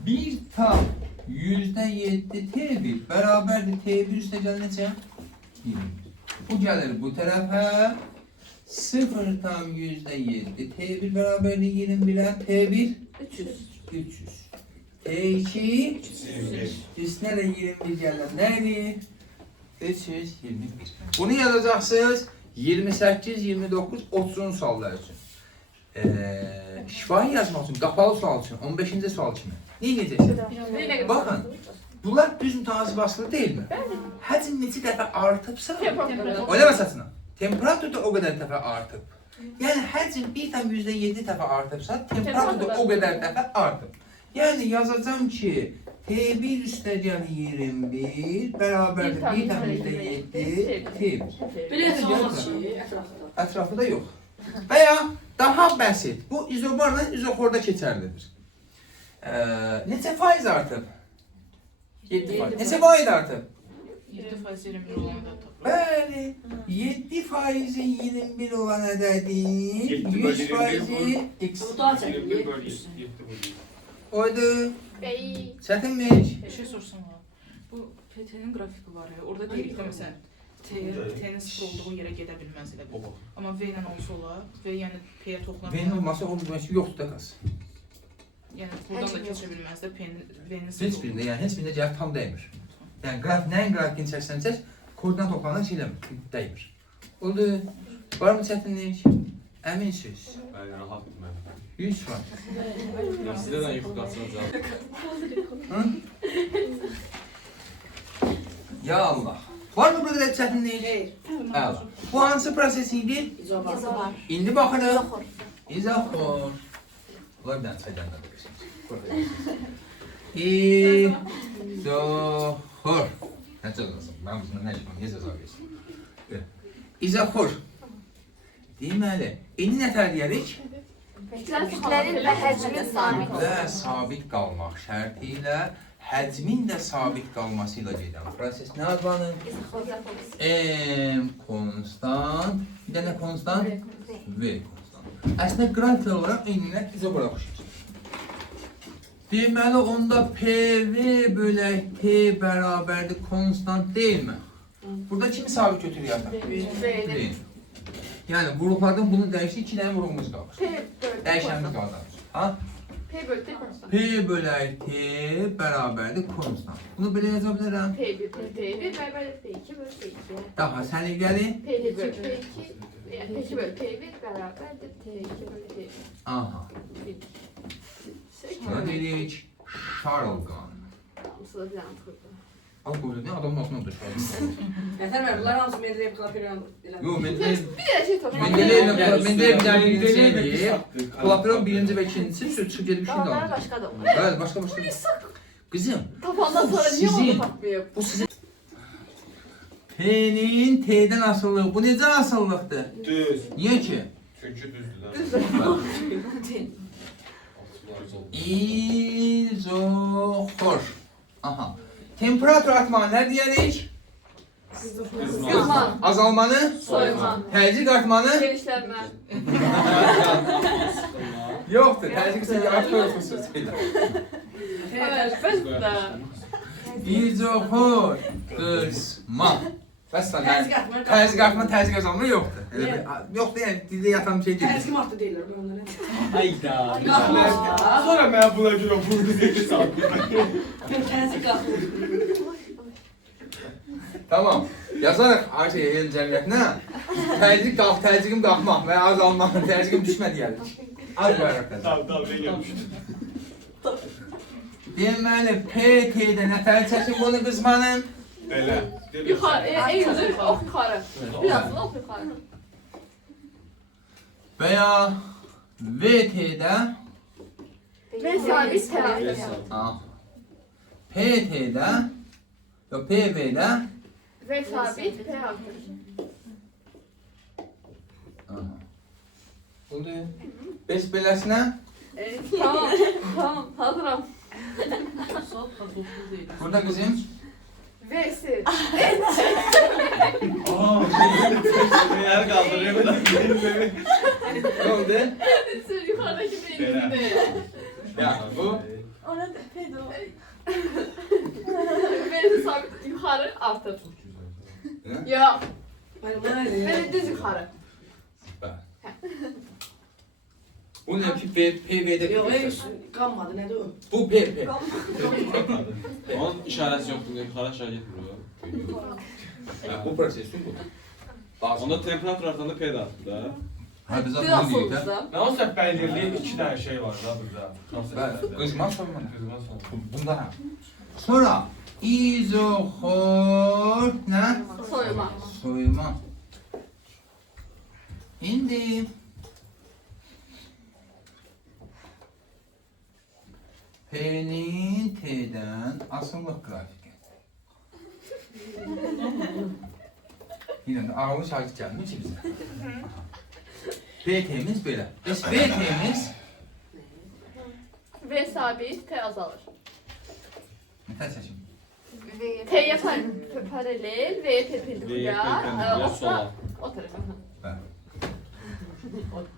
1 tam %7 T1 bərabərdir T1 üstəgəl neçə? 21. Bu gəlir bu tərəfə. 0 tam %7 T1 bərabərdir 21'ə T1 300. T2 üstünə də 21 gələn nədir? 321. Bunu yazacaqsınız 28, 29, 30 suallar üçün. Şifahi yazmaq üçün, qapalı sual üçün, 15-ci sual kimi. Ne edəcəksiniz? Baxın, bunlar düz mütəvazi basılı deyilmi? Həcm neçə dəfə artıbsa, öyle məsələn, temperatur da o qədər dəfə artıb. Yəni həcm 1 tam %7 dəfə artıbsa, temperatur da o qədər dəfə artıb. Yəni yazacağım ki, T1 üstəgəl 21 bərabərdir 1 tam %7 T1. Biraz olmaz ki, ətrafda. Ətrafı da yox. Və ya daha bəsit, bu izobarla izoxorda keçərlidir. Neçə faiz artıb? 7 faiz. Neçə faiz artıb? 7% 21 olanda tapılır. Bəli, 7 faizi 21 olan ədədir, 100 faizi x. Bu daha çəkilir. 21 bölü 7 bölü. Oydu, Bey. çətinmiş. Bir şey sorsam var. Bu PT'nin grafiki var ya. Orada deyirik də məsələn T'nin sıfır olduğu yerə gedə bilməz elə bil. Amma V ilə olsa olar. V yəni P-yə toxuna Beyin olmasa onun deməsi yoxdur da qaz. Yəni buradan da keçə bilməz də V'nin Heç sıfır birində, yəni heç birində gəlib tam dəymir. Yəni nəyin qrafikini çəksən çək, koordinat toplanır şey dəymir. Oldu. Var mı çətinlik? Əminsiniz. Bəli, rahatdır mən. 100 var. Sizdə də yuxu qaçınca. Ya Allah. Var mı burada çətinlik? Hayır. Əla. Bu hansı proses idi? İzobar. İzobar. İndi baxırıq. İzoxor. İzoxor. Bunlar bir dənə çəkəndə də İzoxor. Nə cəzası? Mən bunu nə işim? Niyə cəza verirsin? İzoxor. Deməli, indi nə tər deyərik? Kütlərin və həcmin sabit. Və sabit qalmaq şərti ilə həcmin də sabit qalması ilə gedən proses nə adlanır? M konstant, bir dənə konstant, V konstant. Əslində qrafiklər olaraq eynilər izobara oxşayır. Deməli, onda PV bölək T bərabərdir konstant deyilmi? Burada kimi sabit götürüyorlar? V. Yəni, vurullardan bunu dəyişdi, 2 dənə vurulmuz qalır. Dəyişənlik qalır. Ha? P bölü T konstant. P bölək T bərabərdir konstant. Bunu belə yaza bilərəm. P1 bölü T1 bərabərdir P2 bölü T2. Daha səliqəli. P2 bölü P2 yani P2 bölü P1 bərabərdir T2 bölü T1. Aha. Buna deyirik Charlegan. Hamısı da bir antıqdır. Al qoydu, ne adamın altına da çıxardı. Yeter mi? Bunlar hamısı Mendeleyev Klapiron. Yo, Mendeleyev Bir de şey toplamak. Mendeleyev birinci eləyib. Klapiron birinci və ikincisi çıxıb gedib şimdi Onlara aldı. başqa da olur. Bəli, başqa. Qızım, Tapandan sonra niye Sizin- onu takmayayım? bu sizin T'nin T'dən asıllığı. Bu necə asıllıqdır? Düz. Niyə ki? Çünkü düzdür lan. İzoxor. Aha. Temperatur artmanı nə deyirik? Kızma. Azalmanı? Soyma. Təzyiq artmanı? Genişlenme. Yoxdur, təzyiq isə artmıyorsunuz. Evet, ben de. İzoxor. Qısma. Bəs Təzyiq artma. təzyiq artma, təzyiq azalma yoxdur. Yoxdur, yəni dildə yatan bir şey deyil. Təzyiq martı deyirlər bu onlara. Hayda. Sonra ben buna göre vurdu dedi sandım. Təzyiq qalxır. Tamam. Yazarıq her şeyi elin cəmiyyətinə. Təzyiq qalx, təzyiqim qalxmaq və azalmaq, təzyiqim düşmə deyərik. Az qoyarıq təzyiq. Tamam ne gelmişti. Deməli, PT-də nətər çəkim bunu qızmanın? Böyle. Yukarı, en güzel ok yukarı. Biraz da ok yukarı. Və ya VT-də Ve sabit tarafı. PT-də ya PV-də Ve sabit P artır. oldu. Beş beləsinə Tamam, tamam, hazırım. Sol hazırlıklı deyil. burada qızım. V'si. Yer kaldırıyor bir dakika. Ne oldu? Siz yukarıdaki Bela. değil. Ya bu Ona da pedo. V'si sabit yukarı artır. Ne? Ya, Bana öyle ya. V'si düz yukarı. bu ne ki PV'də Yok hiç kalmadı ne de o. bu PP. Onun işarəsi yoxdur. Yuxarı aşağı getmir o. Bu prosesin bu. Onda Onda temperatur artanda P də artır da. ha biz Düz atın deyik də. asılımızda. Ne olsa belirli iki tane şey var da burada. Bəli, qızma sorma. Kızma sonra. Bundan ha. Sonra izoxor nə? Soyma. Soyma. İndi P'nin T'dən asıllıq qrafiki. Yine də ağlı şahit gəlmir ki bizə. BT'miz belə. Bəs BT'miz V sabit, T azalır. nətər seçim? T'ye paralel, V'ye perpendiküler. perpendiküler, O sola. da o tarafa. Bəli. Oldu.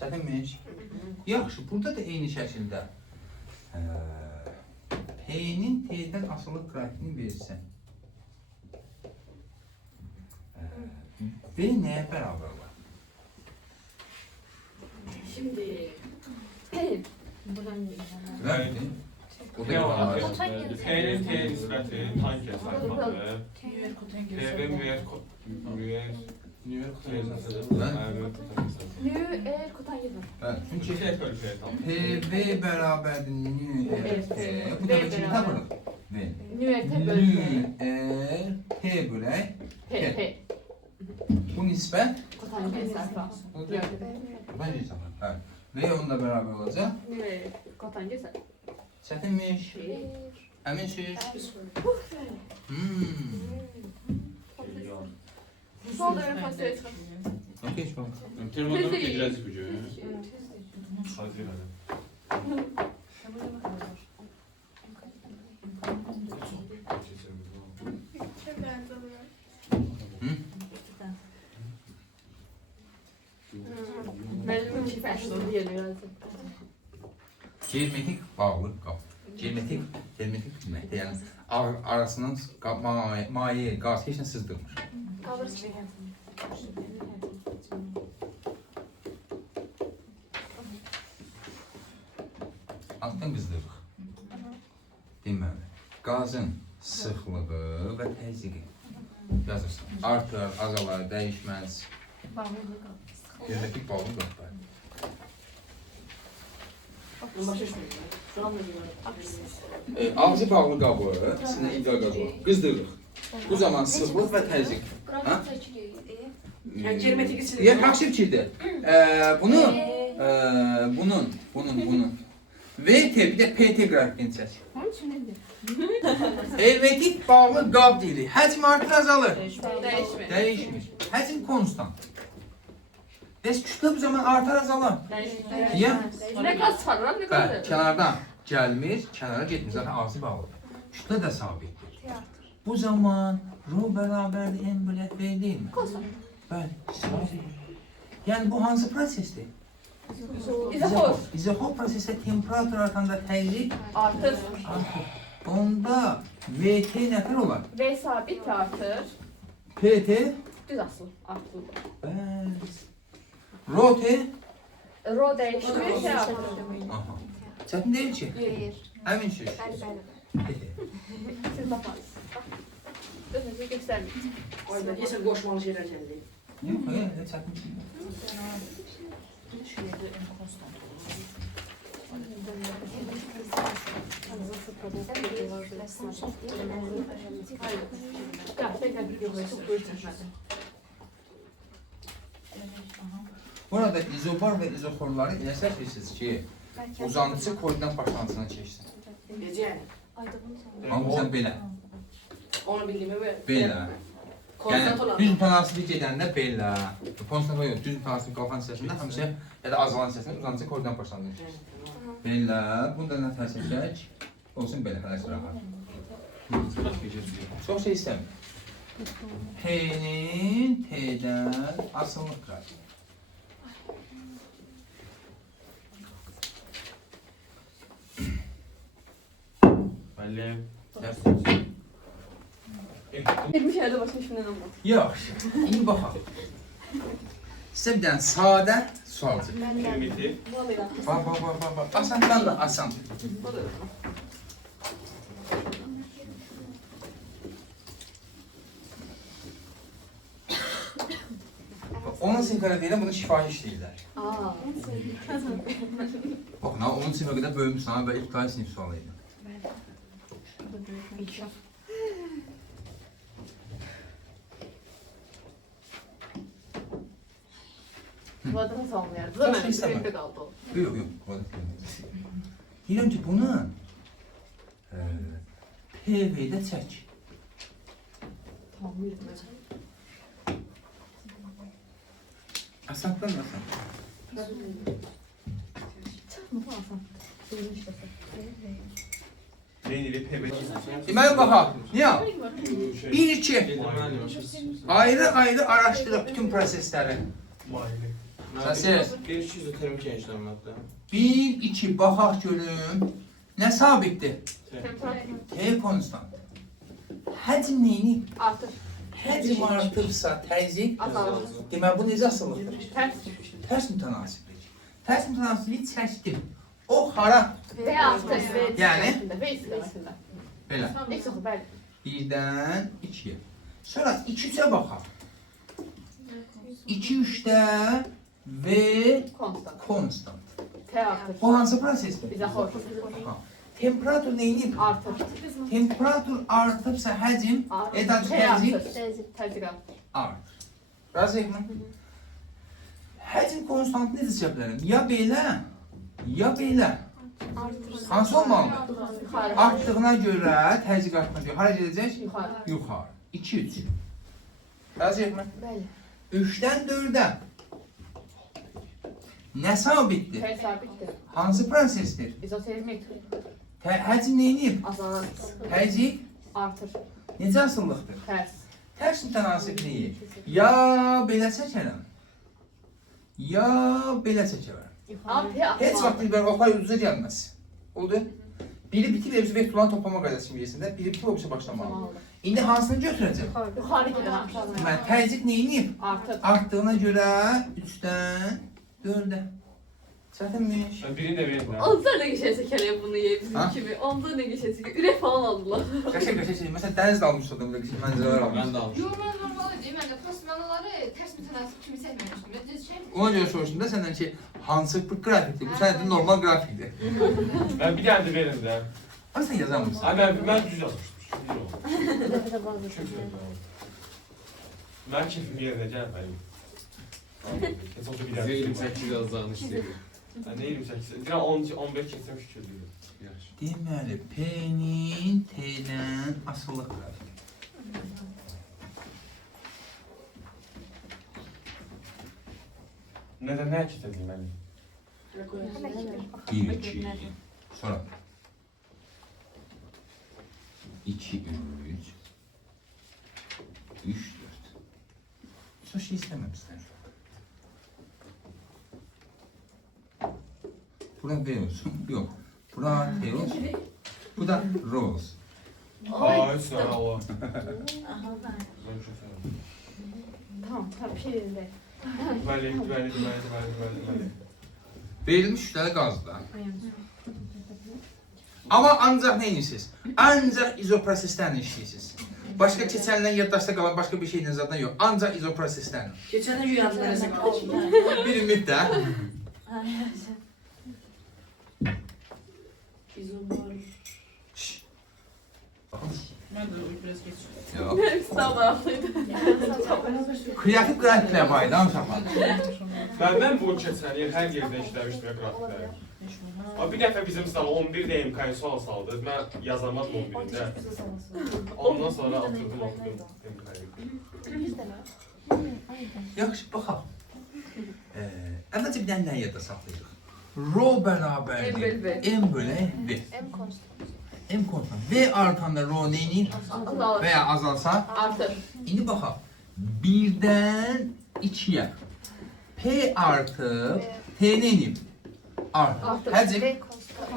Çətinmiş. Yaxşı, burada da eyni şəkildə P-nin T-dən asıllıq qrafikini verirsən. V nəyə bərabər var? Şimdi. Qrafik. O da Ne var? yalanlar. T'nin T nispeti tank hesaplanır. Nüver koten T'nin göster. müyer Niyə T hesaplanır. Nü, E, kotan gibi. Bəli, çünki Çünkü T bölü T tam. PV bərabərdir nü T. Bu da kimi tapırıq? V. Nü, E, T bölü Nü T bölək. P, P. Bu nisbət Kotan gibi sayfa. olacaq. Ben diyeceğim. Evet. V onunla beraber olacaq. Nü, E, kotan gibi sayfa. Çətinmiş. Əminsiz? Sol dönüm fasulye çıkar. Okey, şu an. Termometr təcrübəsi bu cür. Hadi hadi. Mecbur çift eşli diyelim lazım. Geometrik bağlı qab. Geometrik deməkdir. Yəni arasından maye, qaz heç nə sızdırmır. Altdan qızdırırıq. Deməli, qazın sıxlığı və təzyiqi yazırsan. Artır, azalar, dəyişməz. Geometrik bağlı qab. Başa düşmüyor. Şu an da yiyorum. Ağzı bağlı qabı, sinə iddia qabı, qızdırırıq. Bu zaman sıxlıq və təzyiq. Qrafik çəkiliyor. Yani kelime ikisi. Ya yaxşı fikirdir. Bunun. VT bir də PT qrafikini çək. Hermetik bağlı qab deyirik. Həcm artır, azalır. Değişmir. Dəyişmir. Həcm konstant. Bəs kütlə bu zaman artar, azalar. Değişmir. Niyə? Ne gaz çıkarır, ne gaz Bəli, kənardan gəlmir, kənara getmir. Zaten ağzı bağlıdır. Kütlə də sabitdir. Bu zaman rho bərabərdir M bölü V deyilmi? Bəli, sabit. Yəni bu hansı prosesdir? İzofor. İzofor prosesdə temperatur artanda təzyiq Artır. artır. Onda VT nətər olar? V sabit artır. PT Düz asıl. Artır. bəli. Rho T Rho değişmir, şey artır. aha. Çətin deyil ki. Hayır. Əmin söz. Bəli, bəli. Siz bakarız. Gözünüzü göstermeyin. Orada değilse koşmalı şeyler geldi. Yox, elə çətin şey. Şu yerdə en konstant olur. Ya, tekrar bir yola çok görüşmüşlerdi. Burada izobar və izoforları elə seçirsiniz ki, uzantısı koordinat başlanğıcına keçsin. Gece. Amma sən belə, Onu bildiğimi ve belə. konstant Yəni olan. düz mütənasibi gedəndə belə. Konstant yox, düz mütənasibi qalxan hissəsində həmişə ya da azalan hissəsində uzantısı koordinat başlanğıcına keçsin. Belə, bunda nə təsir çək? Olsun belə, hələ rahat. Çox şey istəmir. P-nin T-dən asılılıq qrafiyi. Müəllim. Bilmiş yerde başka hiçbir neden olmaz. Yaxşı, indi baxaq. Sizə bir dənə sadə sual çəkim. Limiti. Bax. Asandan da asan. Onun sinkaretiyle bunu şifahi işləyirlər. Aa. Baxın, ha, onun sinifə qədər bölmüşsən ha, və ibtidai sinif sualı idi. Bu arada nasıl olmuyor? Çok Zaman şey istemem. sürekli kaldı o. Yox, deyirəm ki, bunu PV-də çək. Tamam, bildim. Asandan asan. Neyli PB. Deməli, baxaq. Niyə? Şey. 1-2. Ayrı-ayrı araşdırıb bütün prosesləri. Səs. Bir iki izotermik genişlənmədə. 1-2 baxaq görüm. Nə sabitdir? T konstant. Həcm neyini? Artır. Həcm artırsa təzyiq. Azalır. Deməli, bu necə asılıqdır? Ters. Tərs mütənasiblik. Tərs mütənasibliyi çəkdim. O hara? V artır. Yani? V istilasında. Belə. X oldu, bəli. 1-dən 2-yə. Sonra 2-3-ə baxaq. 2-3-də V Konstant. konstant. T artır. Bu hansı prosesdir? İzofor. Ha. Temperatur neyini? Artır. Temperatur artıbsa həcm, edəcək T təzyiq artır. Təzyiq artır. artır. Razıyıq mı? Həcm konstantını necə seçə bilərəm? Ya belə, ya belə. Hansı olmalıdır? Yukarı. Artdığına görə, təzyiq artdığına görə hara gedəcək? Yukarı. Yuxarı. 2-3. Razıyıq mı? Bəli. 3-dən 4-ə. Nə sabitdir? T sabittir. Hansı prosesdir? İzotermik. Həcm neyinib? Azalır. Təzyiq Artır. necə asıllıqdır? Ters. Tərs mütənasibliyi ya belə çəkərəm, ya belə çəkərəm. Ama P artır. Heç vaxt dilbər oxay uduza gəlməz. Oldu? Biri bitib evzi vektorların toplama qaydası kimiyəsində, biri bitib obisa başlamalı. Tamam. İndi hansını götürəcəm? Yukarı gidelim. Deməli, təzyiq neyinib? Artır. Artdığına görə 3-dən 4-ə. Çətinmiş. Ben birini de verin. Onlar ne geçerse kereye bunu ye bizim Ha? gibi. Onlar ne geçerse ürek falan aldılar. Qəşəng şey. Məsələn, dəniz də almış adam, belə mənzərələr almış. Mən də almışam. Normal idi. Mən də prosto mən onları tərs mütənasib kimi sevməmişdim. Düz şey. Ona görə soruşdum da səndən ki, Hansı bir grafikdir? Bu sənədə normal grafikdir. Ben bir tane de verin de. Ama sən yazan mısın? Ay ben düz yazmıştım. Ben keyfim yerine gel benim. Kesin olsa bir daha. 28 yazacağını istəyir. Ben ne 28? Diren 15 kestim şükür diyor. Yaxşı. Deməli, P-nin T-dən asıllıq qrafiki. Neden ne kestim ben? 1, 2, sonra 2, 3, 3, 4. Son şey istememişsin şu an. Bura B olsun. Yok. Bura T olsun. Bu da R olsun. Aa, üstüne Allah. Tamam, bir şey yerinde. Böyle. Verilmiş 3 tane gazda. Ama ancaq nə edirsiniz? Ancaq izoproseslərlə işləyirsiniz. Başqa keçənlərin yaddaşda qalan başqa bir şeylə zaten yox. Ancaq izoproseslərlə. Geçen de rüyamda nəsə qaldı. Bir ümid də. İzomar. Mən də biraz geç. Yox. Sağ ayaklıydı. Kreativ qrafiklər var idi, uşaqlar. Ben bu keçen yıl her yerde işlemiştim grafikler. Abi bir defa bizim sınava 11 de MK'ya sual saldı. Ben yazamadım 11'de. Ondan sonra atırdım. Yaxşı, baxaq. Əvvəlcə bir dənə nəyi yadda saxlayırıq? Rho bərabərdir. M bölü V. M konstant. M konstant. V artanda rho neyini Azalır. veya azalsa. Artır. İndi baxaq. 1-dən 2-yə. P artı T neyini? Artır. Artır. Həcm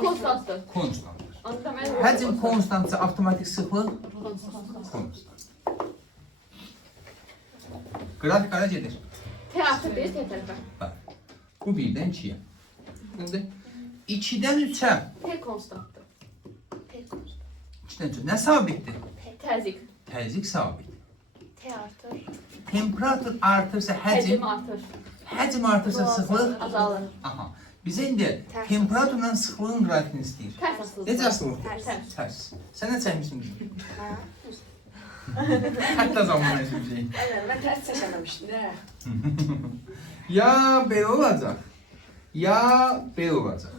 Konstanttır. konstantdır. Anlatamam. Həcm konstantsa avtomatik sıxlıq konstant. Qrafik hara gedir? T artır 1, T tərəfə. Bax. Bu 1-dən 2-yə. Oldu. 2-dən 3-ə. T konstanttır. 2-dən 3-ə. Nə sabitdir? Təzik. Təzyiq sabit. T artır. Temperatur artırsa həcm, Həcm artır. həcm artırsa sıxlıq. Azalır. Aha. Bizə indi temperaturla sıxlığın qrafikini istəyir. Tərs asılır. Necə asılır? Tərs. Tərs. Sən nə çəkmişsin? Hətta zaman eşimcəyim. Ben ters seçememiştim de. Ya belə olacaq, ya belə olacaq.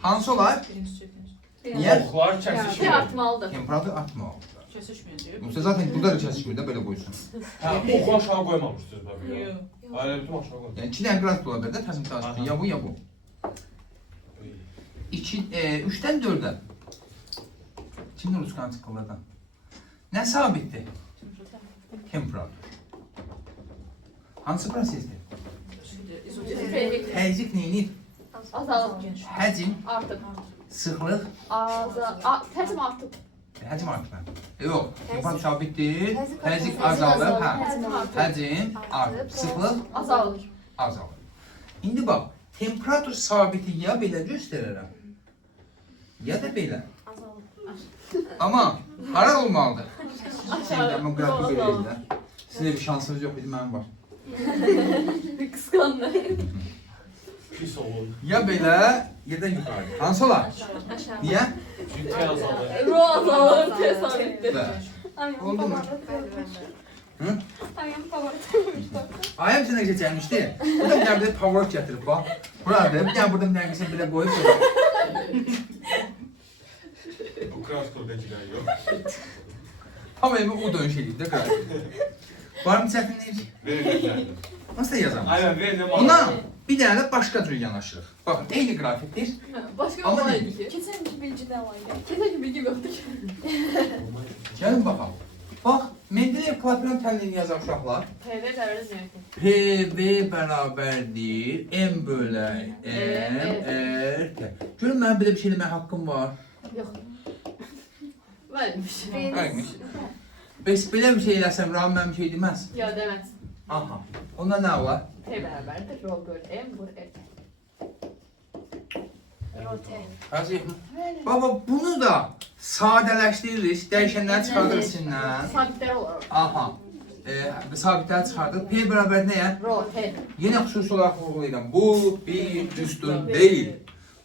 Hansı olar? Birinci çəkiniz. Niyə? Oklar T kesişmiyor. artmalıdır. Temperatur artmalı. Kəsişməyəcək. Yoxsa zaten burada da kəsişmir də belə qoysun. Ha, oku aşağı koymamıştınız bak ya. Yox. Hayır, bütün aşağı koymamıştınız. Yəni 2 dənə qrafik ola bilər də təsim tartışır. Ya bu, ya bu. 3-dən 4-ə. Kimdir Ruskan çıxılardan? Nə sabitdir? Temperatur. Hansı prosesdir? Təzik. Təzyiq neyini? Azalır. Həcm, Artır. sıxlıq, Həcm artır. həcm artır. Yox, temperatur sabitdir. Təzyiq azalır, hə. Həcm artır. Həcm artır, sıxlıq Azalır. azalır. İndi bax, temperatur sabiti ya belə göstərərəm, ya da belə. Amma hara olmalıdır? Mən qrafik verəyim də. Sizin bir şansınız yox idi, mənim var. Kıskandı. Pis olun. Ya belə, ya da yuxarı. Hansı olar? Niyə? Çünkü T azalır. Ro azalır. T sabittir. Bəli. Oldu mu? Hı? Ayam sənə keçərmişdi. Bu da bir dənə bir power gətirib bax. Buradır. Bir dənə burada bir dənə keçən belə qoyub. Bu Kraskor'dakiler yok. Tam evimi o dönüş edib də qrafik. Var mı çətinlik? Verin Nasıl yazamaz? Aynen verin. Buna bir dənə də başqa cür yanaşırıq. Baxın, eyni qrafikdir. Başka Ama olay ne? ki. Keçenki bilgi ne var ya? Keçenki bilgi yoktu ki. Gəlin baxaq. Bax, Mendeleyev Klapiron tənliyini yazaq uşaqlar. PV dərəcə ziyarəti. PV bərabərdir M bölə M R T. Görün mənim belə bir şey demək haqqım var. Yox. Vermiş. Vermiş. Bəs belə bir şey eləsəm Rahim mənim bir şey deməz. Ya deməz. Aha. Onda nə var? P bərabərdir. Rho bölü M bölü R. Razıyıq mı? Baba bunu da sadələşdiririz, dəyişənləri çıxarırıq içindən. Sabitlər olar. Aha. sabitləri çıxardıq. P bərabər nəyə? Rho, T. Yenə xüsusi olaraq vurğulayıram. Bu bir düstur deyil.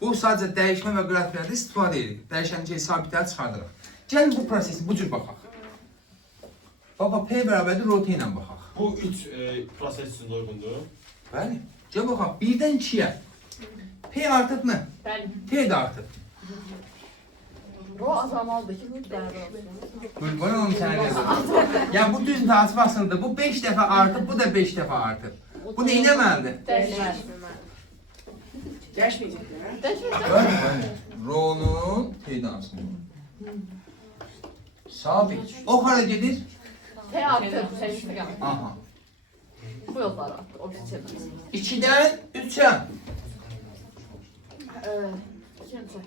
Bu sadəcə dəyişmə və qrafiklərdə istifadə edilir. Dəyişən sabitləri çıxardırıq. Gəlin bu prosesi bu cür baxaq. Baba, P bərabərdir rho T ilə baxaq. Bu üç proses üçün də uyğundur. Bəli. Gəl baxaq. 1-dən 2-yə. P artıb mı? Bəli. T də artıb. Rho azalmalıdır ki, bu bərabər olsun. Qurban olum sənə yazılır. Yəni bu düz mühasib asılıdır. Bu 5 dəfə artıb, bu da 5 dəfə artıb. Bu nə eləməlidir? Dəyişməz. Dəyişməyəcəklər, hə? Dəyişməz. Bəli, bəli. Rho'nun T'dən asılı. Sabit. O hara gedir? T artır, şey istiqam. Aha. Bu yolları artır, o bizi çevirmez. 2-dən 3-ə. 2-ci.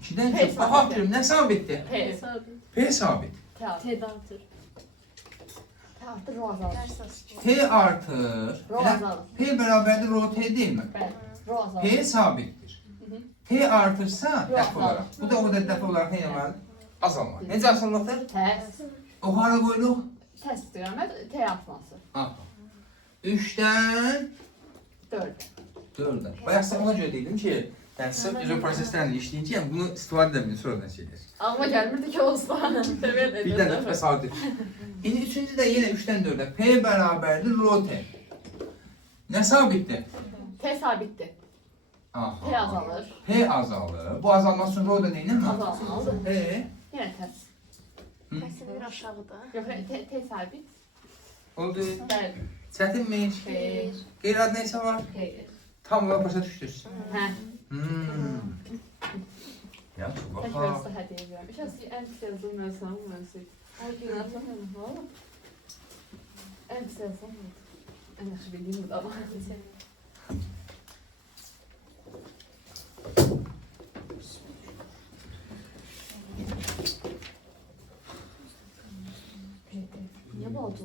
2-dən P 3-ə. Baxaq görüm, nə sabitdir? P. P sabit. T artır. T dağıtır. T artır, Rho azalır. T artır. Rho Elə azalır. P bərabərdir rho T deyilmi? Bəli. Rho azalır. P sabitdir. T artırsa Rho dəfə azalır. olaraq. Bu da o qədər dəfə olaraq nə eləməlidir? Azalmalı. Necə azalmalıdır? Tərs. O hara qoyuluq? Tərs istiqamət, T artması. Aha. 3-dən 4. 4-ə. Bayaq sən ona görə dedim ki, yəni sırf izo proseslərlə işləyince, yəni bunu istifadə edəməyin sonradan şeylər. Ağlıma gəlmirdi ki, olsun. Seviyyə Bir dənə təsadüf. İndi üçüncü də yenə 3-dən 4-ə. P bərabərdir rho T. Nə sabitdir? T sabitdir. Aha. P azalır. P azalır. Bu azalması üçün rho da neynəmə? Azalmalıdır. Yenə tərs. Təsir aşağıda. Yox, T sabit. Oldu. Bəli. Çətinmiş. Xeyr. Qeyri-adı neysə var? Xeyr. Tam olaraq başa düşdünüz. Hə. Yaxşı, Tək baxaq. versə hədiyyə edirəm. İş aslı ən pis yazılım mən sana bu mənsiz. Hər gün atamıyorum, valla. Ən pis yazılım mən. Ən yaxşı bildiyim bu da ama. Niye bu oldu?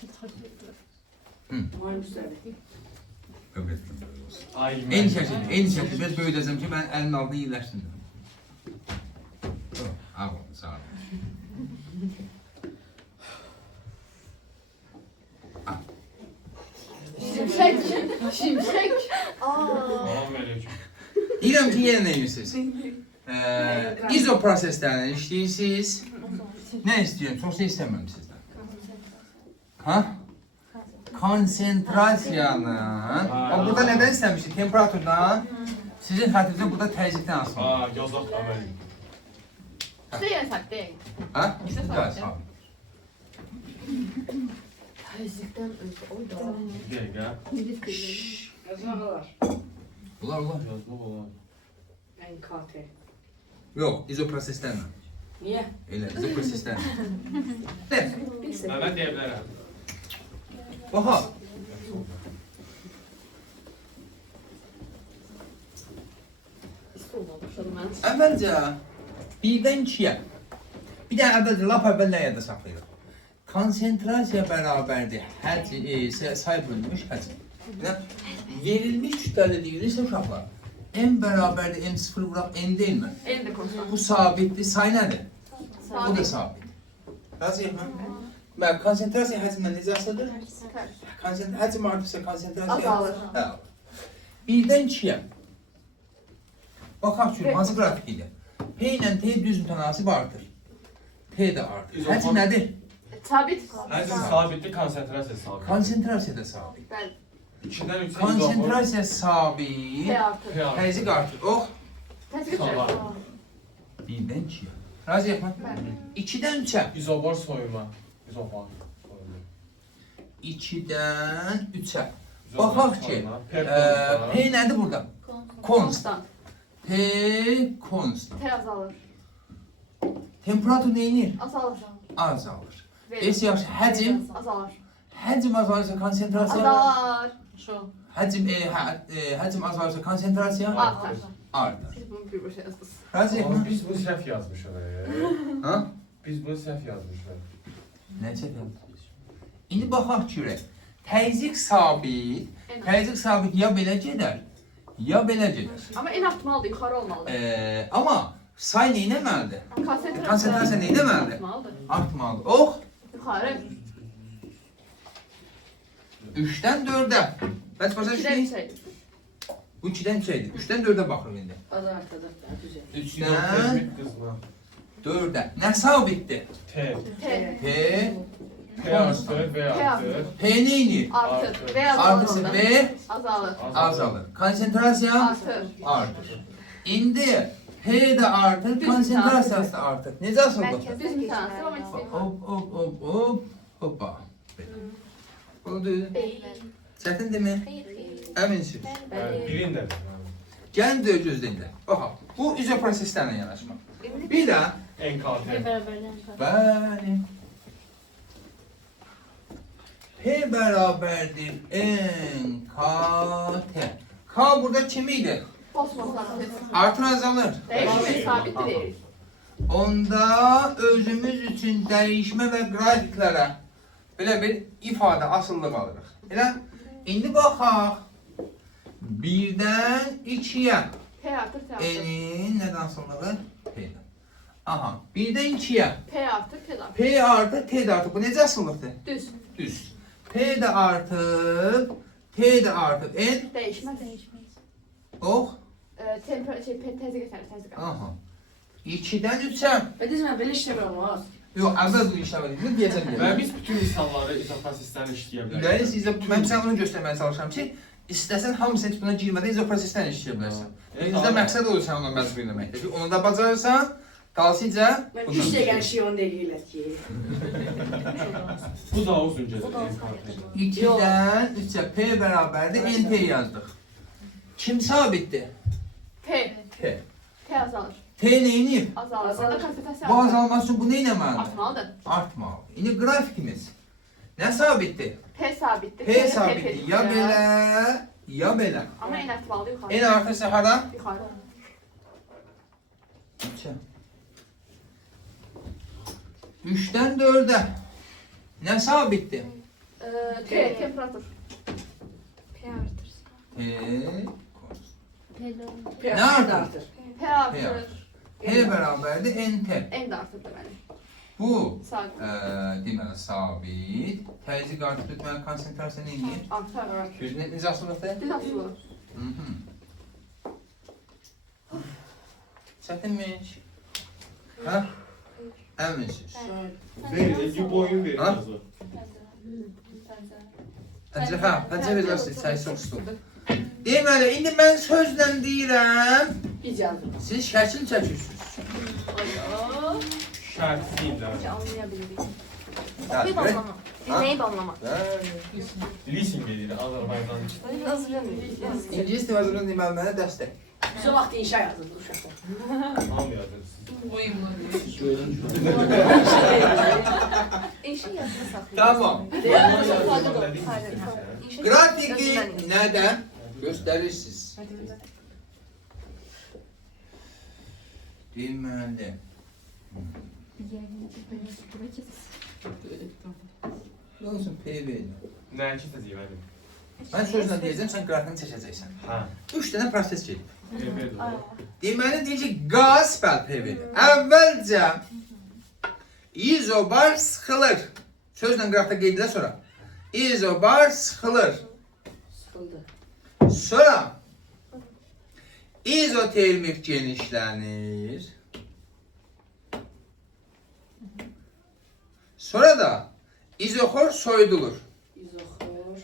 Şüphelendim. Var üzərdə. Ay, Eyni şəkildə biraz böyüdəcəm ki, mən əlin altını iyiləşdirdim. Ağ olun, sağ olun. Şimşek. Şimşek. Salam aleyküm. Deyirəm ki, yenə nə edirsiniz? İzo proseslərlə işləyirsiniz. Nə istəyirəm? Çox şey istəmirəm sizdən. Ha? Konsentrasiyanın. Burada nədən istəmişdik? Temperaturdan. Sizin xətrinizdə burada təzyiqdən asılı. Aa, yazaq əməli. İşte yine sak değil. Ha? İşte Güzel, sabit. sağ olun. Təzyiqdən özü oydu. Bir dəqiqə. Yazmaq olar. Olar, olar. Yazmaq olar. NKT. Yox, izoproseslərlə. Niyə? Elə, izoproseslərlə. De, Bilsə. Mən deyə bilərəm. baxa. Üstündə başladım mən. Əvvəlcə 1-dən 2-yə. Bir də əvvəlcə, lap əvvəl nə yada saxlayırıq? Konsentrasiya bərabərdir say bölünmüş həcm. Verilmiş kütləli deyilirsə uşaqlar, n bərabərdir m0 vuraq n deyilmi? Elini konuşalım. Bu sabitdir, say nədir? O da sabit. Razıyıq mı? Bəli, konsentrasiya həcmlə necə asılıdır? Həcm artırsa konsentrasiya Azalır. Hə. 1-dən 2-yə. Baxaq ki, hansı qrafik idi? P ilə T düz mütənasib artır. T də artır. Həcm nədir? Sabit. Həcm sabitdir, konsentrasiya sabit. Konsentrasiya da sabit. Bəli. 2-dən 3-ə Konsentrasiya sabit. T artır. Təzyiq artır. Oh. Təzyiq Tamam. artır. 1-dən 2-yə. Razıyıq mı? 2-dən 3-ə. İzobar soyuma. İzobar soyuma. 2-dən 3-ə. Baxaq ki, P nədir burada? Konstant. Konstant. P konstant. T azalır. Temperatur neyinir? Azalır. Azalır. Es yaxşı, həcm. Azalır. Həcm azalırsa konsentrasiya. Azalır. Şu. Həcm azalırsa konsentrasiya Artar. artar. Siz bunu bir başa yazdınız. Razıyıq mı? Ama biz bunu səhv yazmışıq. Ha? Biz bunu səhv yazmışıq. Nə çəkəm? İndi baxaq görək. Təzyiq sabit. Təzyiq sabit ya belə gedər, ya belə gedər. Ama en artmalıdır, yukarı olmalıdır. Amma say neynəməlidir? Konsentrasiya Artmalıdır. neynəməlidir? Artmalıdır. Ox, Yukarı. 3-dən 4-ə. Bəs başa İkiden bir düşdük? şey. Bu 2-dən 2-dir. 3-dən 4-ə baxırıq indi. Adı arkada. Güzel. 3-dən Termik kısmı. 4-ə. Nə sabitdir? T. T. P. P artı, V artı. P neynir? Artır. V azalır Artısı onda. B Azalır. azalır. Konsentrasiya Artır. artır. İndi P də artır, Düz konsentrasiyası da artır. Necə asıldı? Düz bir tanesi ama işte. Hop. Hoppa. Oldu. Çətindirmi? Əminsiz. Evet, birinde. Gəlin də gözləyində. Baxa, bu üzə proseslərlə yanaşma. Bir də NKT. bəli. P bərabərdir NKT. K burada kim idi? Kosmoslar. Artır azalır. Değişme sabit değil. Onda özümüz üçün dəyişmə və qrafiklərə belə bir ifadə asıllıq alırıq. Elə indi baxaq. 1-dən 2-yə P artır, T artır. N'in nədən asıllığı? P-dən. Aha, 1-dən 2-yə P artır, T artır. P artı, T də artır. Bu necə asıllıqdır? Düz. Düz. P də artıb, T də artıb. N, Değişmez. ox. P tezi geçer, tezi geçer. Aha. 2-dən 3-ə. Bedizmə belə işləmirəm ha. Yox, əvvəl bu işləmədik. Bunu deyəcəm. Və biz bütün misalları izoprosesdən işləyə bilərik. Bəli, sizə mən sənə onu göstərməyə çalışıram ki, istəsən hamısını heç buna girmədən izoprosesdən işləyə bilərsən. Bizdə məqsəd odur sən ondan məcbur eləməkdir ki, onu da bacarırsan, dalsıca Mən 3 dəqiqə şey onu eləyirlər ki. Bu daha uzun gedir. NKT. 2-dən 3-ə P bərabərdir, NT yazdıq. Kim sabitdir? P. T. T azalır. T neyini? Azalır. Azalır. Onda konsentrasyon Bu azalması üçün bu neyləməlidir? artmalıdır. Artmalı. İndi qrafikimiz nə sabitdir? P sabittir. P sabitdir. Ya belə, ya belə. Ama en artmalı yukarı. En artırsa hara? Yukarı. 3'ə. 3'dən 4'ə. Nə sabitdir? T temperatur. P artırsa. T. Ne artır? artır? P artır. P bərabərdir NT. En de artır deməli. Bu Sabit. deməli sabit. Təzyiq artır, deməli konsentrasiya nə edir? Artar. Gözünə necə asılıqdır? Düz asılı. Çətinmiş. Hə? Əminsiz. Verin, boyun verin. Ha? yazı. Pəncə verərsiniz, çay soğusun. Deməli, indi mən sözlə deyirəm, İcazı. siz şəkil çəkirsiniz. Şart değil de. Anlayabiliriz. Hə, Bir banlama. Neyi banlama? Leasing gelir Azerbaycan için. Hazırlanıyoruz. İngilis dili hazırlığın deməli mənə dəstək. Şu vaxt inşa yazıldı uşaqlar. Tamam yazarız. İşin yazını saklıyoruz. Tamam. İşin Grafiki yazından nədən göstərirsiniz? Deməli. Nə olsun PV? Ne iki tezi verin. Mən sözlə deyəcəm, sən qrafini çəkəcəksən. Ha. 3 dənə proses gedib. Evet. Deməli deyir ki, qaz spəl PV-dir. Əvvəlcə izobar sıxılır. Sözlə qrafda qeyd edilə sonra. İzobar sıxılır. Sıxıldı. Sonra izotermik genişlənir. Sonra da izoxor soyudulur. İzoxor.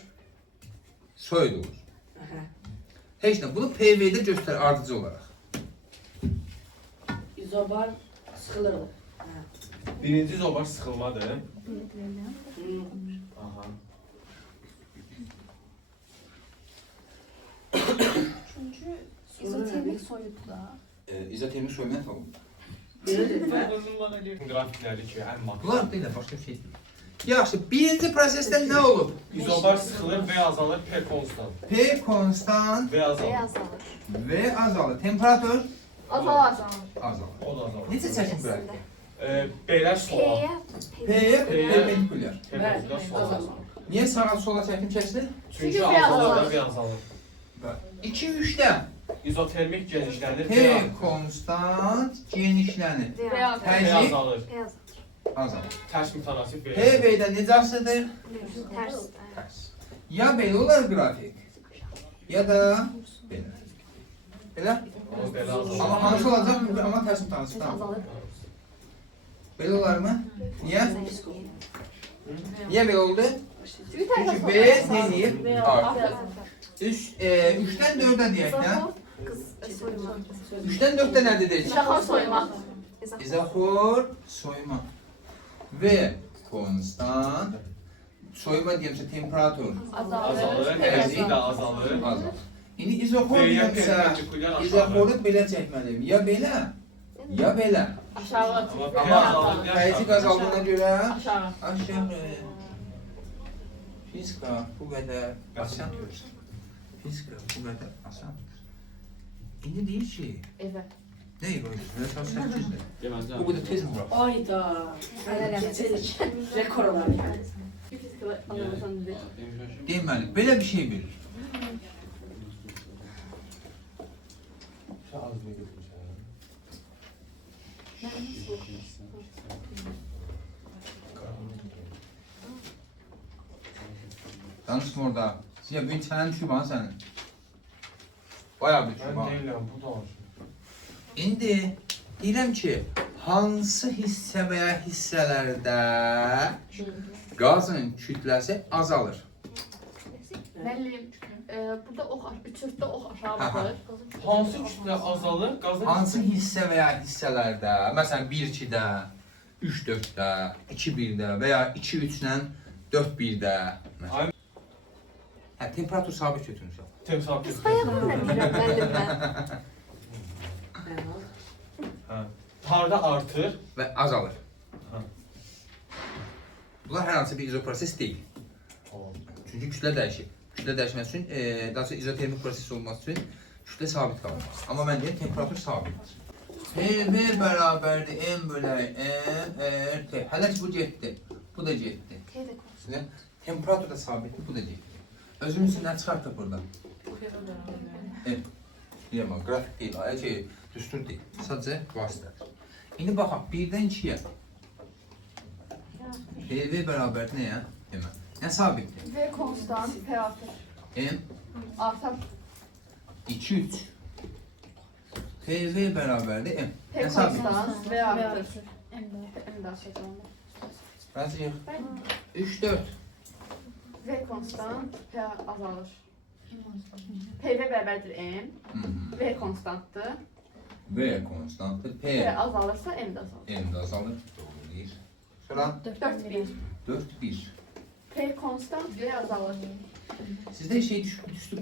Soyudulur. Aha. Heç nə, bunu PV-də göstər ardıcı olaraq. İzobar sıxılırdı. Ha. Birinci zobar sıkılmadır. Hı. Aha. Çünkü izotermik soyutla. İzotermik soyumaq olur. Belədir. Grafiklerdeki en makul. Bunlar deyil, başqa bir şey deyil. Yaxşı, birinci prosesdə nə olub? İzobar sıkılır ve azalır P konstant. P konstant V azalır. Beyaz alır. və azalır. Temperatur Azalır. azalır. O da azalır. Necə çəkim bırak? Belə sola. P'ye perpendikulyar. Perpendikulyar sola. Niye sağa sola çəkim çəksin? Çünki biraz azalır azalır. da biraz azalır. 2-3'də İzotermik genişlənir. P konstant genişlənir. Beyaz. P Təcrid azalır. Beyaz. azalır. Tərs mütənasib P belə. B'də necə asıdır? Ters. Tərs. Ya belə olar qrafik, ya da belə. Belə? O belə azalır. Amma hansı olacaq? Amma tərs mütənasib. Tamam. Belə olar mı? Niyə? Niyə belə oldu? Çünkü ters Çünki B ne deyir? Artır. 3'ten 4'e deyək, nə? Kız soyma. 3'ten 4'te nədir deyək? Şahan soyma. İzafor soyma. V konstant. Soyma deyəmsə temperatur Azalır. Təcrid. Təcrid də azalır. azalır. İndi izofor P-yə deyəmsə, perpendikulyar aşağı. izoforu belə çəkməliyim. Ya belə, ya belə. Aşağı. Amma P Amma azalır. təzyiq azaldığına görə Aşağı. aşağı. Fizika bu qədər asandır. Fizika bu qədər asandır. İndi deyir ki, Evet. ne yapıyorsun? Sen 8'de. Deməncə. Bu kadar tez mi bırak? Ayda. Keçirik. Rekor olar yani. Fizikada anlamasan dedi. Deməli, belə bir şey verir. Sən az bir götürürsən. Danışma orada. Ya bir tane düşü bana senin. Bayağı bir düşü Mən bana. deyirəm, bu danışır. İndi deyirəm ki, hansı hissə və ya hissələrdə qazın kütləsi azalır? Müəllim, burada ox, üçürddə ox aşağı Aha. baxır. Hansı kütlə azalır? Qazın Hansı hissə və ya hissələrdə, məsələn 1-2-də, 3-4-də, 2-1-də və ya 2-3-lə 4-1-də. Ay. Hə, temperatur sabit götürmüşəm. Temsal Kız bayağı ne bilirəm müəllim mən. Hə. Harda artır? Və azalır. Hə. Bunlar hər hansı bir izoproses deyil. Çünki kütlə dəyişir. Kütlə dəyişməsi üçün, daha sonra izotermik proses olması üçün kütlə sabit qalmaz. Amma mən deyim, temperatur sabitdir. PV bərabərdir M bölək M RT. Hələ ki bu getdi. Bu da getdi. Teyze Sizə temperatur da sabitdir, bu da getdi. Özümün üstündən çıxartdı burada. Deyəm, qrafik deyil, şey, düstur deyil. Sadəcə vasitədir. İndi baxaq, 1-dən 2-yə. PV bərabərdir nəyə? Demə. Nə sabitdir? V konstant, P artır. M Artar. 2, 3. PV bərabərdir M. P Nə sabit? konstant, V artır. En de. En de aşağıda. Razıyıq. 3, 4. V konstant, P azalır. PV bərabərdir M. V konstantdır. V konstantdır. P P azalırsa M də azalır. M də azalır. Doğru deyir. Sonra 4-1. 4, 1. P konstant, V azalır. Sizdə şey düşdü,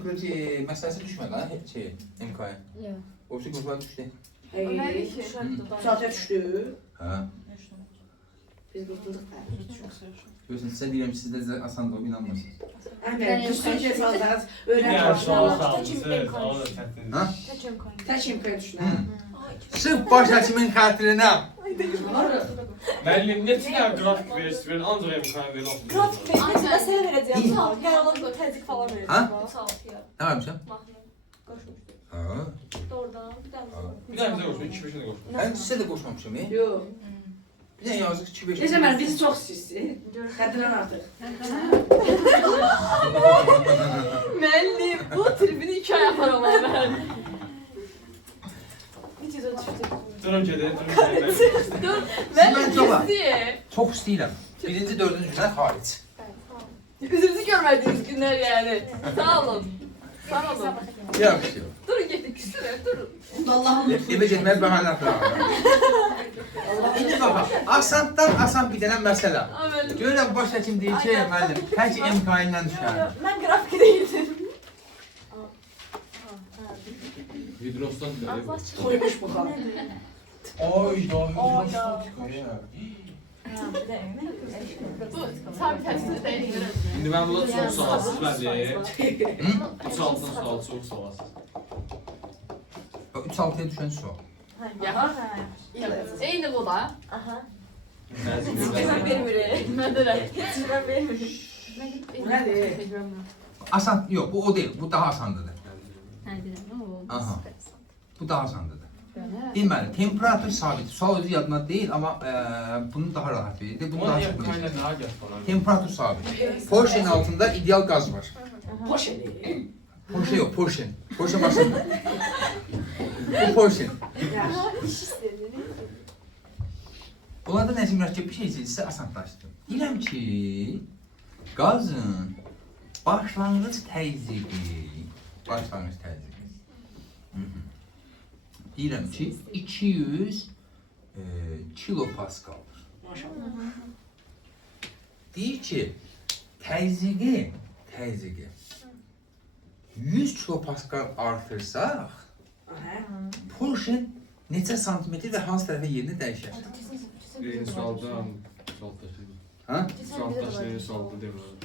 məsələsi düşmədi ha? Şey, MK'ya. Yok. O şey qruplar düşdü. Öyle ki. Saate düşdü. Hə. Biz qurtulduk da. Görürsən, sizə deyirəm, sizdə də asan da inanmırsınız. Əmər, düşdü ki, saldınız. Yəni Öyrən şanslı başlar. almışsınız. O da çətindir. Ha? Kaçım koyun. Tək imkan düşdü. Sırf baş həkimin xatirinə. Müəllim neçə dənə qrafik verirsin? Ben ancaq imkan verir. Grafik verilmesi mesele vereceğim. Her alanda tezik falan vereceğim. Ha? 6'ya. Nə yapmışam? Mahliye. Koşmuştuk. Ha. Doğrudan bir tane sonra. Bir dənə bizə qoşma, 2-5 dənə qoşma. Mən sizə də qoşmamışam, Yox. Bir dənə yazıq 2-5. Necə mən, biz çox istəyirsin. Qədrən artıq. Müəllim, bu tribini 2 ay yapar ama ben. Hiç yüze düştük. Durun gedək, durun gedək. Mən çox Diye. Çox istəyirəm. Birinci, dördüncü gündən xaric. Yüzümüzü görmediğiniz günler yani. Sağ olun. Sağ olun. Yaxşı. Durun gidin küsüre durun. Allah'ım. Evə getməyə bəhanə atıram. İndi baxaq, asantdan asan bir dənə məsələ. Amen. Görürəm baş həkim deyir ki, müəllim, tək MK-ilə düşər. Ben grafik değildim. Hidrostan da. Koymuş bu xal. Oy, Bu sabit tersiniz değil. İndi mən buna çox sualsız bəli. 3-6-dan sual çox sualsız. 3-6-ya düşən sual. Ya. Eyni bu da. Aha. Güven vermir. Nədir? Güven vermir. Bu nədir? Asan, yox, bu o deyil. Bu daha asandır. Aha. Bu daha asandır. Deməli, temperatur sabit. Sual özü yadına deyil, amma bunu daha rahat verir. Bunu daha çox verir. Temperatur sabit. Portion altında ideal gaz var. Porsche yok, Porsche. Porsche başladı. Bu Porsche. Bunlarda nəsə mürəkkəb bir şey sizə asanlaşdırdım. Deyirəm ki, qazın başlanğıc təzyiqi. Deyirəm ki, 200 kilopaskaldır. Deyir ki, təzyiqi 100 kilopaskal artırsaq, Porsche neçə santimetr və hansı tərəfə yerini dəyişər? Birinci sualdan Ha? sualda demiyorum.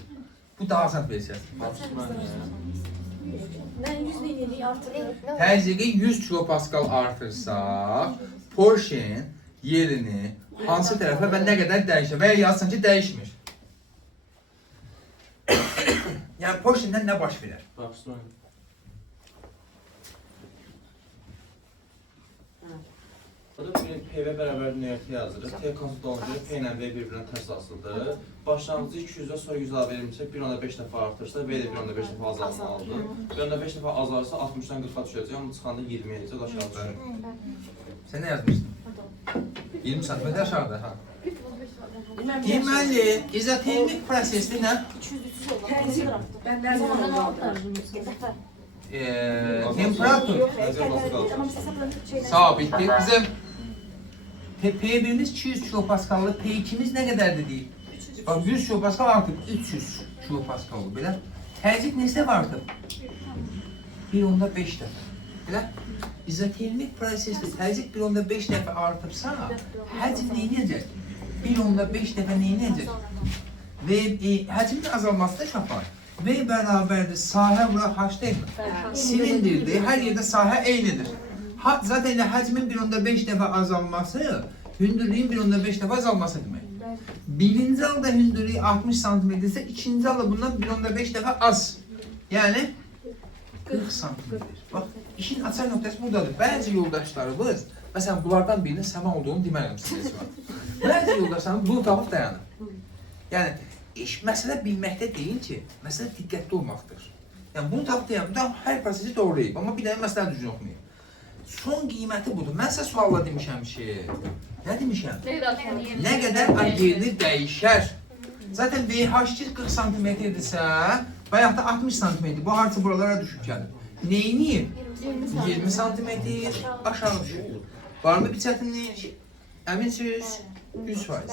Bu daha asan versiyası. Ben 100 bin yedi artırır. Təzyiqi 100 kilopaskal artırsaq, Porsche yerini hansı tərəfə və nə qədər dəyişir? Və ya yazsın ki, dəyişmir. Yəni Porsche-dən nə baş verər? Burada PV bərabər nöqtə yazırıq. T konstant olunca P ilə V bir-birinə tərs asılıdır. Başlanğıcı 200-də sonra 100 əlavə verilmişsə 1.5 dəfə artırsa V də 1.5 dəfə azalmalıdır. 1.5 dəfə azalırsa 60-dan 40-a düşəcək, amma çıxanda 20 eləcək, aşağı düşür. Sən nə yazmışdın? 20 santimetr aşağıda, ha? Deməli, izotermik prosesdə nə? 200 oldu. Ben nereden aldım? Temperatur sabitdir. Bizim P1'imiz 200 kilopaskallı, P2'miz nə qədərdir deyil? Bak 100 kilopaskal artıb 300 kilopaskal olur, belə. Təzyiq neçə dəfə artıb? 1.5 dəfə. Belə. İzotermik prosesdə təzyiq 1.5 dəfə artıbsa, həcm neynəyəcək? 1.5 dəfə neynəyəcək? Və həcmin azalması da şapar. V bərabərdir, sahə bura H deyilmi? Silindirdir, hər yerdə sahə eynidir. Zaten elə həcmin 1.5 dəfə azalması, hündürlüyün 1.5 dəfə azalması demək. Birinci halda hündürlüyü 60 cm ise ikinci halda bundan 1.5 dəfə az. Yəni 40 cm. Bax, işin açar nöqtəsi buradadır. Bəzi yoldaşlarımız, məsələn, bunlardan birinin səma olduğunu deməliyəm sizə. Bəzi yoldaşlarımız bunu tapıb dayanır. Yəni, məsələ bilməkdə deyil ki, məsələ diqqətli olmaqdır. Yəni, bunu tapıb dayanır, hər prosesi doğruyub, amma bir dənə məsələ düzgün oxumayıb. Son qiyməti budur. Mən sizə sualla demişəm ki, nə demişəm? Nə qədər yerini dəyişər. Zaten VH2 40 cm-dirsə, bayaq da 60 cm, bu harcı buralara düşüb gəlir. Neyini? 20 cm aşağı düşür. Varmı bir çətinlik? Əminsiniz? 100%.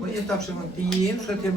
Bu ev tapşırığını deyim, sonra termo